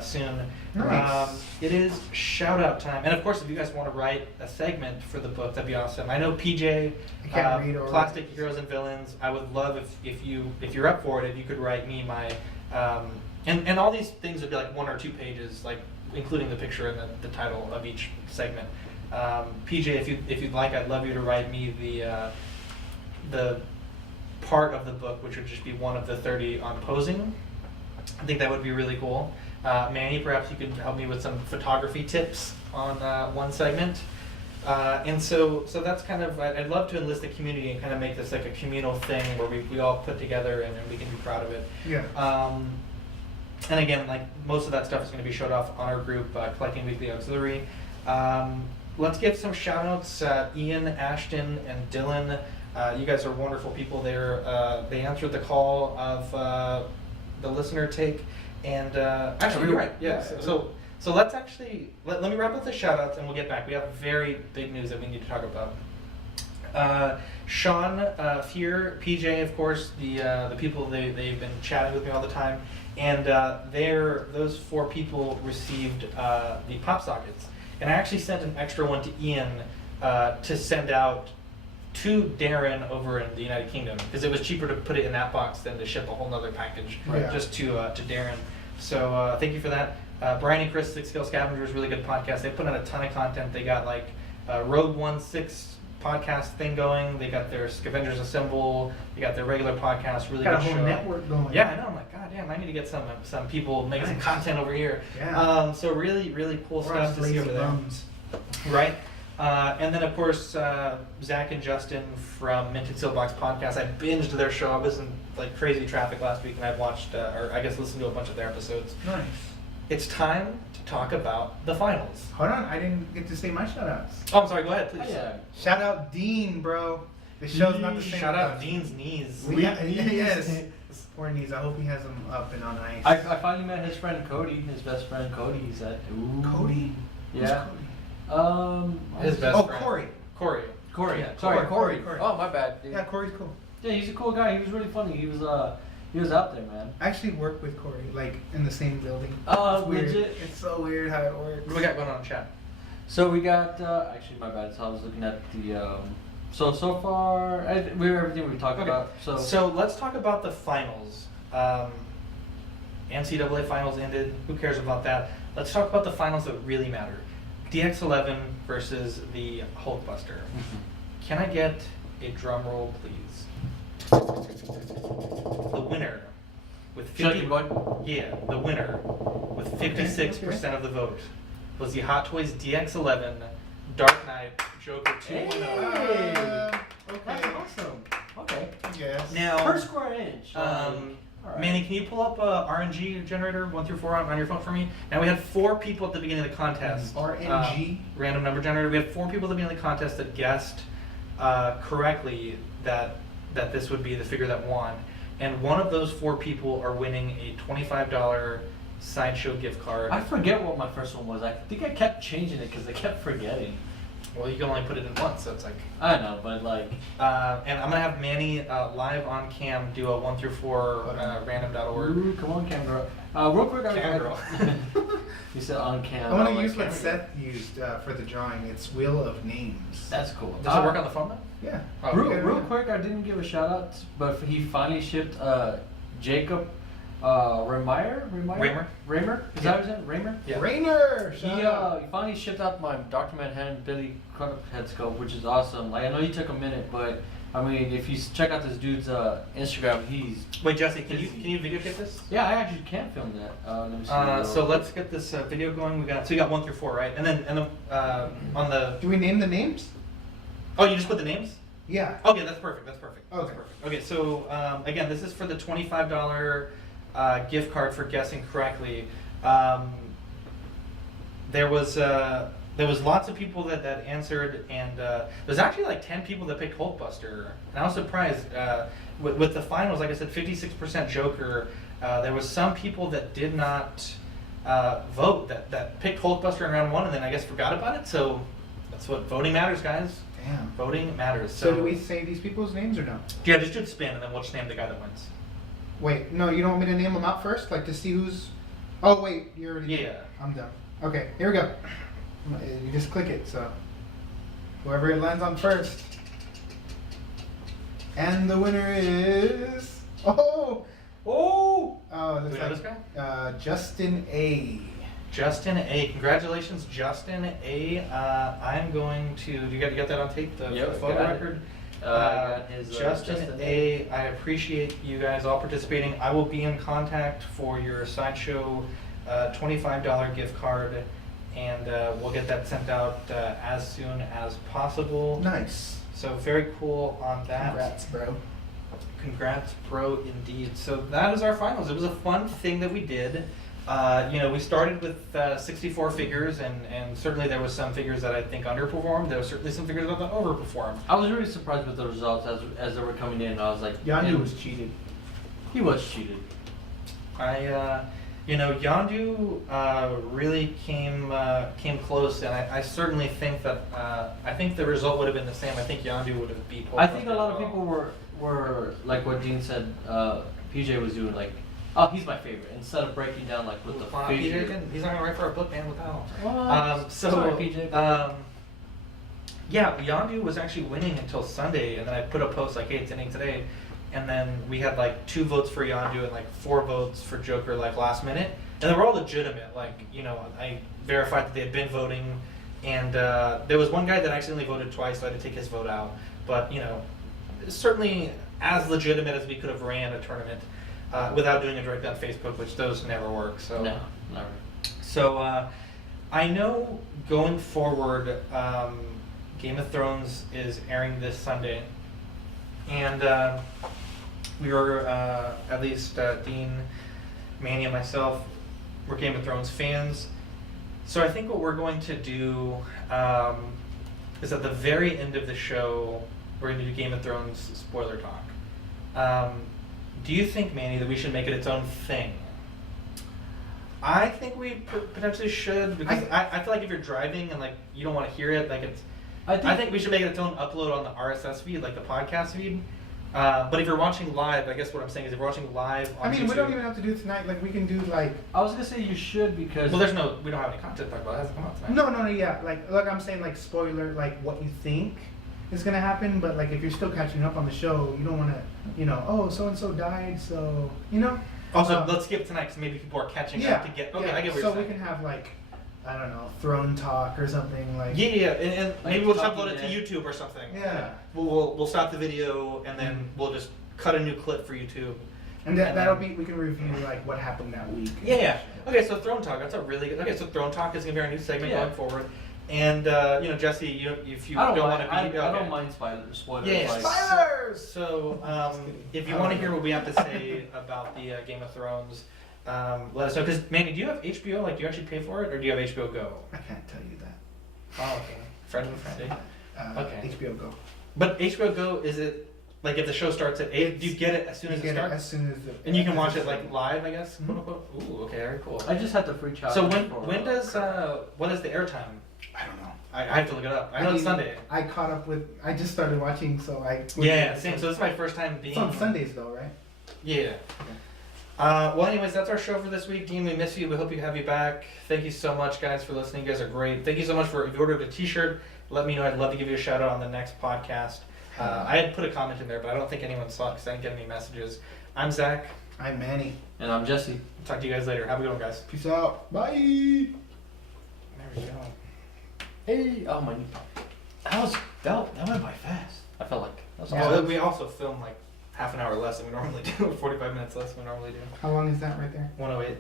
soon. Nice. It is shout out time, and of course, if you guys want to write a segment for the book, that'd be awesome. I know PJ, I can't read or Plastic Heroes and Villains. I would love if you're up for it, if you could write me my and all these things would be like 1 or 2 pages, like including the picture and the title of each segment. PJ, if you'd like, I'd love you to write me the part of the book, which would just be one of the 30 on posing. I think that would be really cool. Manny, perhaps you could help me with some photography tips on one segment. And so that's kind of, I'd love to enlist the community and kind of make this like a communal thing where we all put together and we can be proud of it. Yeah. And again, like most of that stuff is going to be showed off on our group, Collecting Weekly Auxiliary. Let's give some shout outs, Ian, Ashton, and Dylan. You guys are wonderful people there. They answered the call of the listener take. And actually, you're right. Yeah. So let's actually, let me wrap up the shout outs and we'll get back. We have very big news that we need to talk about. Sean, Fear, PJ, of course, the people, they've been chatting with me all the time. And those 4 people received the pop sockets. And I actually sent an extra one to Ian to send out to Darren over in the United Kingdom, because it was cheaper to put it in that box than to ship a whole nother package Right. just to Darren. So thank you for that. Brian and Chris, 6 Scale Scavengers, really good podcast. They put out a ton of content. They got like Rogue One 6 podcast thing going. They got their Scavengers Assemble. They got their regular podcast. Really Got a good whole show. network going. Yeah, I know. I'm like, God damn, I need to get some people making some Nice. content over here. Yeah. So really, really cool We're on stuff to see lazy over there. bums. Right. And then, of course, Zach and Justin from Minted Soapbox Podcast. I binged their show. I was in like crazy traffic last week, and I watched, or I guess listened to a bunch of their episodes. Nice. It's time to talk about the finals. Hold on, I didn't get to say my shout outs. Oh, I'm sorry. Go ahead, please. Oh, yeah. Shout out Dean, bro. The show's not the same. Shout out without Dean's knees. Yes. Poor knees. I hope he has them up and on ice. I finally met his friend Cody, his best friend Cody. He's at Cody? Who's Yeah. Cody? His best Oh, friend. Corey. Corey. Corey. Yeah, Sorry, Corey. Corey. Oh, my bad, dude. Yeah, Corey's cool. Yeah, he's a cool guy. He was really funny. He was out there, man. I actually work with Corey, like in the same building. Oh, It's weird. legit? It's so weird how it works. What do we got going on in chat? So we got actually my bad. So I was looking at the so far everything we talked Okay. about. So let's talk about the finals. NCAA finals ended. Who cares about that? Let's talk about the finals that really matter. DX11 versus the Hulkbuster. Can I get a drum roll, please? The winner with 50. Chucky Boy? Yeah, the winner with 56% of the vote was the Hot Toys DX11 Dark Knight Joker 2.0. Hey! Okay. That's awesome. Okay. Yes. Now, Per square inch. Alright. Manny, can you pull up RNG generator 1 through 4 on your phone for me? Now we had 4 people at the beginning of the contest. RNG? Random number generator. We had 4 people at the beginning of the contest that guessed correctly that this would be the figure that won, and one of those 4 people are winning a $25 Sideshow gift card. I forget what my first one was. I think I kept changing it because I kept forgetting. Well, you can only put it in once, so it's like. I know, but like. And I'm gonna have Manny live on cam do a 1 through 4 random.org. Ooh, come on, cam girl. Real quick, Cam girl. You said on cam. I want to like use what camera. Seth used for the drawing. It's Wheel of Names. That's cool. Does it work on the phone though? Yeah. Oh, Real quick, I didn't give a shout out, but he finally shipped Jacob Raymer. Is that what his name? Raymer? Yeah. Rainer! He Shout out. he finally shipped out my Dr. Manhattan Billy Crudup head sculpt, which is awesome. Like I know he took a minute, but I mean, if you check out this dude's Instagram, he's Wait, Jesse, can you videotape this? yeah. I actually can film that. Let me see. So let's get this video going. We got 1 through 4, right? And then on the Do we name the names? oh, you just put the names? Yeah. Okay, that's perfect. That's perfect. That's Okay. perfect. Okay, so again, this is for the $25 gift card for guessing correctly. There was lots of people that answered, and there's actually like 10 people that picked Hulkbuster. And I was surprised with the finals. Like I said, 56% Joker. There was some people that did not vote that picked Hulkbuster in round 1, and then I guess forgot about it. So that's what voting matters, guys. Damn. Voting matters. So do we say these people's names or no? Yeah, just do the spin, and then we'll just name the guy that wins. Wait, no, you don't want me to name them out first? Like to see who's... Oh, wait, you already... Yeah. I'm done. Okay, here we go. You just click it, so... Whoever it lands on first. And the winner is... Oh! Oh! Oh, Do looks we know like... this Justin A. Justin A. Congratulations, Justin A. I'm going to. You got that on tape? The Yep, photo got it. record. I got his, Justin A. I appreciate you guys all participating. I will be in contact for your Sideshow $25 gift card, and we'll get that sent out as soon as possible. Nice. So very cool on that. Congrats, bro. Congrats, bro, indeed. So that is our finals. It was a fun thing that we did. We started with 64 figures, and certainly there was some figures that I think underperformed. There was certainly some figures that overperformed. I was really surprised with the results as they were coming in. I was like, Yandu man, was cheated. He was cheated. Yandu really came close, and I certainly think that I think the result would have been the same. I think Yandu would have beat. I think a lot of people were like what Dean said. PJ was doing like, oh, he's my favorite, instead of breaking down like with the figure. PJ, he's not gonna write for our book, man. What the hell? What? Sorry, PJ. Yeah, Yandu was actually winning until Sunday, and then I put a post like, hey, it's ending today. And then we had like 2 votes for Yandu and like 4 votes for Joker like last minute. And they were all legitimate. Like, I verified that they had been voting And there was one guy that accidentally voted twice, so I had to take his vote out. But, certainly as legitimate as we could have ran a tournament without doing it directly on Facebook, which those never work. So, No, never. So I know going forward, Game of Thrones is airing this Sunday. And we were, at least Dean, Manny, and myself, we're Game of Thrones fans. So I think what we're going to do is at the very end of the show, we're going to do Game of Thrones spoiler talk. Do you think, Manny, that we should make it its own thing? I think we potentially should, because I feel like if you're driving and like you don't want to hear it, like it's. I think we should make it its own upload on the RSS feed, like the podcast feed. But if you're watching live, I guess what I'm saying is if you're watching live on YouTube, we don't even have to do it tonight. Like we can do like. I was gonna say you should because. Well, we don't have any content to talk about. It hasn't come out tonight. No, yeah. Like I'm saying, like spoiler, like what you think is gonna happen. But like if you're still catching up on the show, you don't want to, oh, so and so died, so Also, let's skip tonight because maybe people are catching up to get. Okay, I get what you're so saying. we can have like, I don't know, throne talk or something like. Yeah, and Like maybe we'll just Talking upload it to Dead. YouTube or something. Yeah. We'll stop the video and then we'll just cut a new clip for YouTube. And that'll be, we can review like what happened that week. Yeah. Okay, so Throne Talk. That's a really good. Okay, so Throne Talk is gonna be our new segment Yeah. going forward. And Jesse, if you I don't want mind. to be, I okay. don't mind spoilers. Yeah, like, Spoilers! So, if you want to hear what we have to say about the Game of Thrones, let us know. Because, Manny, do you have HBO? Like, do you actually pay for it, or do you have HBO Go? I can't tell you that. Oh, okay. Friend of a friend. Okay. HBO Go. But HBO Go, is it like if the show starts at 8? Do you get it as soon as it You get starts? as soon as the. And you can as watch it's it like live, I guess. Mhm. Quote unquote. Ooh, okay, very cool. I just had the free trial. So for, when does what is the airtime? I don't know. I have to look it up. I know it's mean, Sunday. I caught up with. I just started watching, so I. Yeah, same. So this is my first time being. It's on Sundays though, right? Yeah. Well, anyways, that's our show for this week. Dean, we miss you. We hope we have you back. Thank you so much, guys, for listening. You guys are great. Thank you so much for if you ordered a T-shirt. Let me know. I'd love to give you a shout out on the next podcast. I had put a comment in there, but I don't think anyone saw it because I didn't get any messages. I'm Zach. I'm Manny. And I'm Jesse. Talk to you guys later. Have a good one, guys. Peace out. Bye. There we go. Hey, oh my, that went by fast. I felt like that's Yeah. Well, we also film like half an hour less than we normally do, 45 minutes less than we normally do. How long is that right there? 108.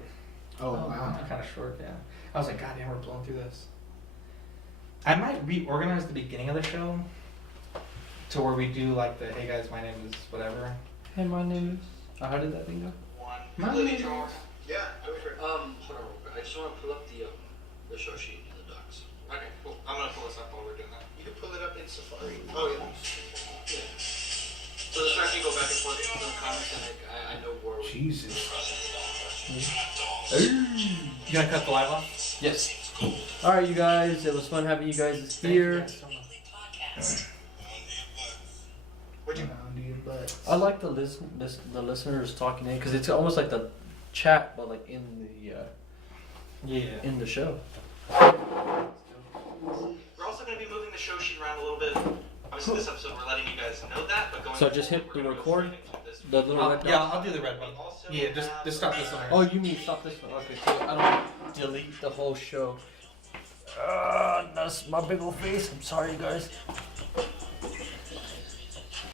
Oh wow. Kind of short, yeah. I was like, God damn, we're blowing through this. I might reorganize the beginning of the show to where we do like the, hey guys, my name is whatever. Hey, my name is. How did that thing go? My Let me name draw. is- Yeah, go for it. Hold on real quick. I just want to pull up the show sheet in the docs. Okay, cool. I'm gonna pull this up while we're doing that. You can pull it up in Safari. Oh, yeah. Yeah. So this way I can go back and forth in the comments and I know where we... Jesus. You gonna cut the live off? Yes. All right, you guys. It was fun having you guys here. Weekly podcast. What'd you... Around your butts. I like the listeners talking in because it's almost like the chat, but like in the show. We're also gonna be moving the show sheet around a little bit. Obviously, this episode we're letting you guys know that, but going So just hit forward, the we're gonna record? go straight into this. The little red Yeah, dot? I'll do the red one. Yeah, just stop this one. Oh, you mean stop this one? Okay, so I don't delete the whole show. That's my big old face. I'm sorry, guys.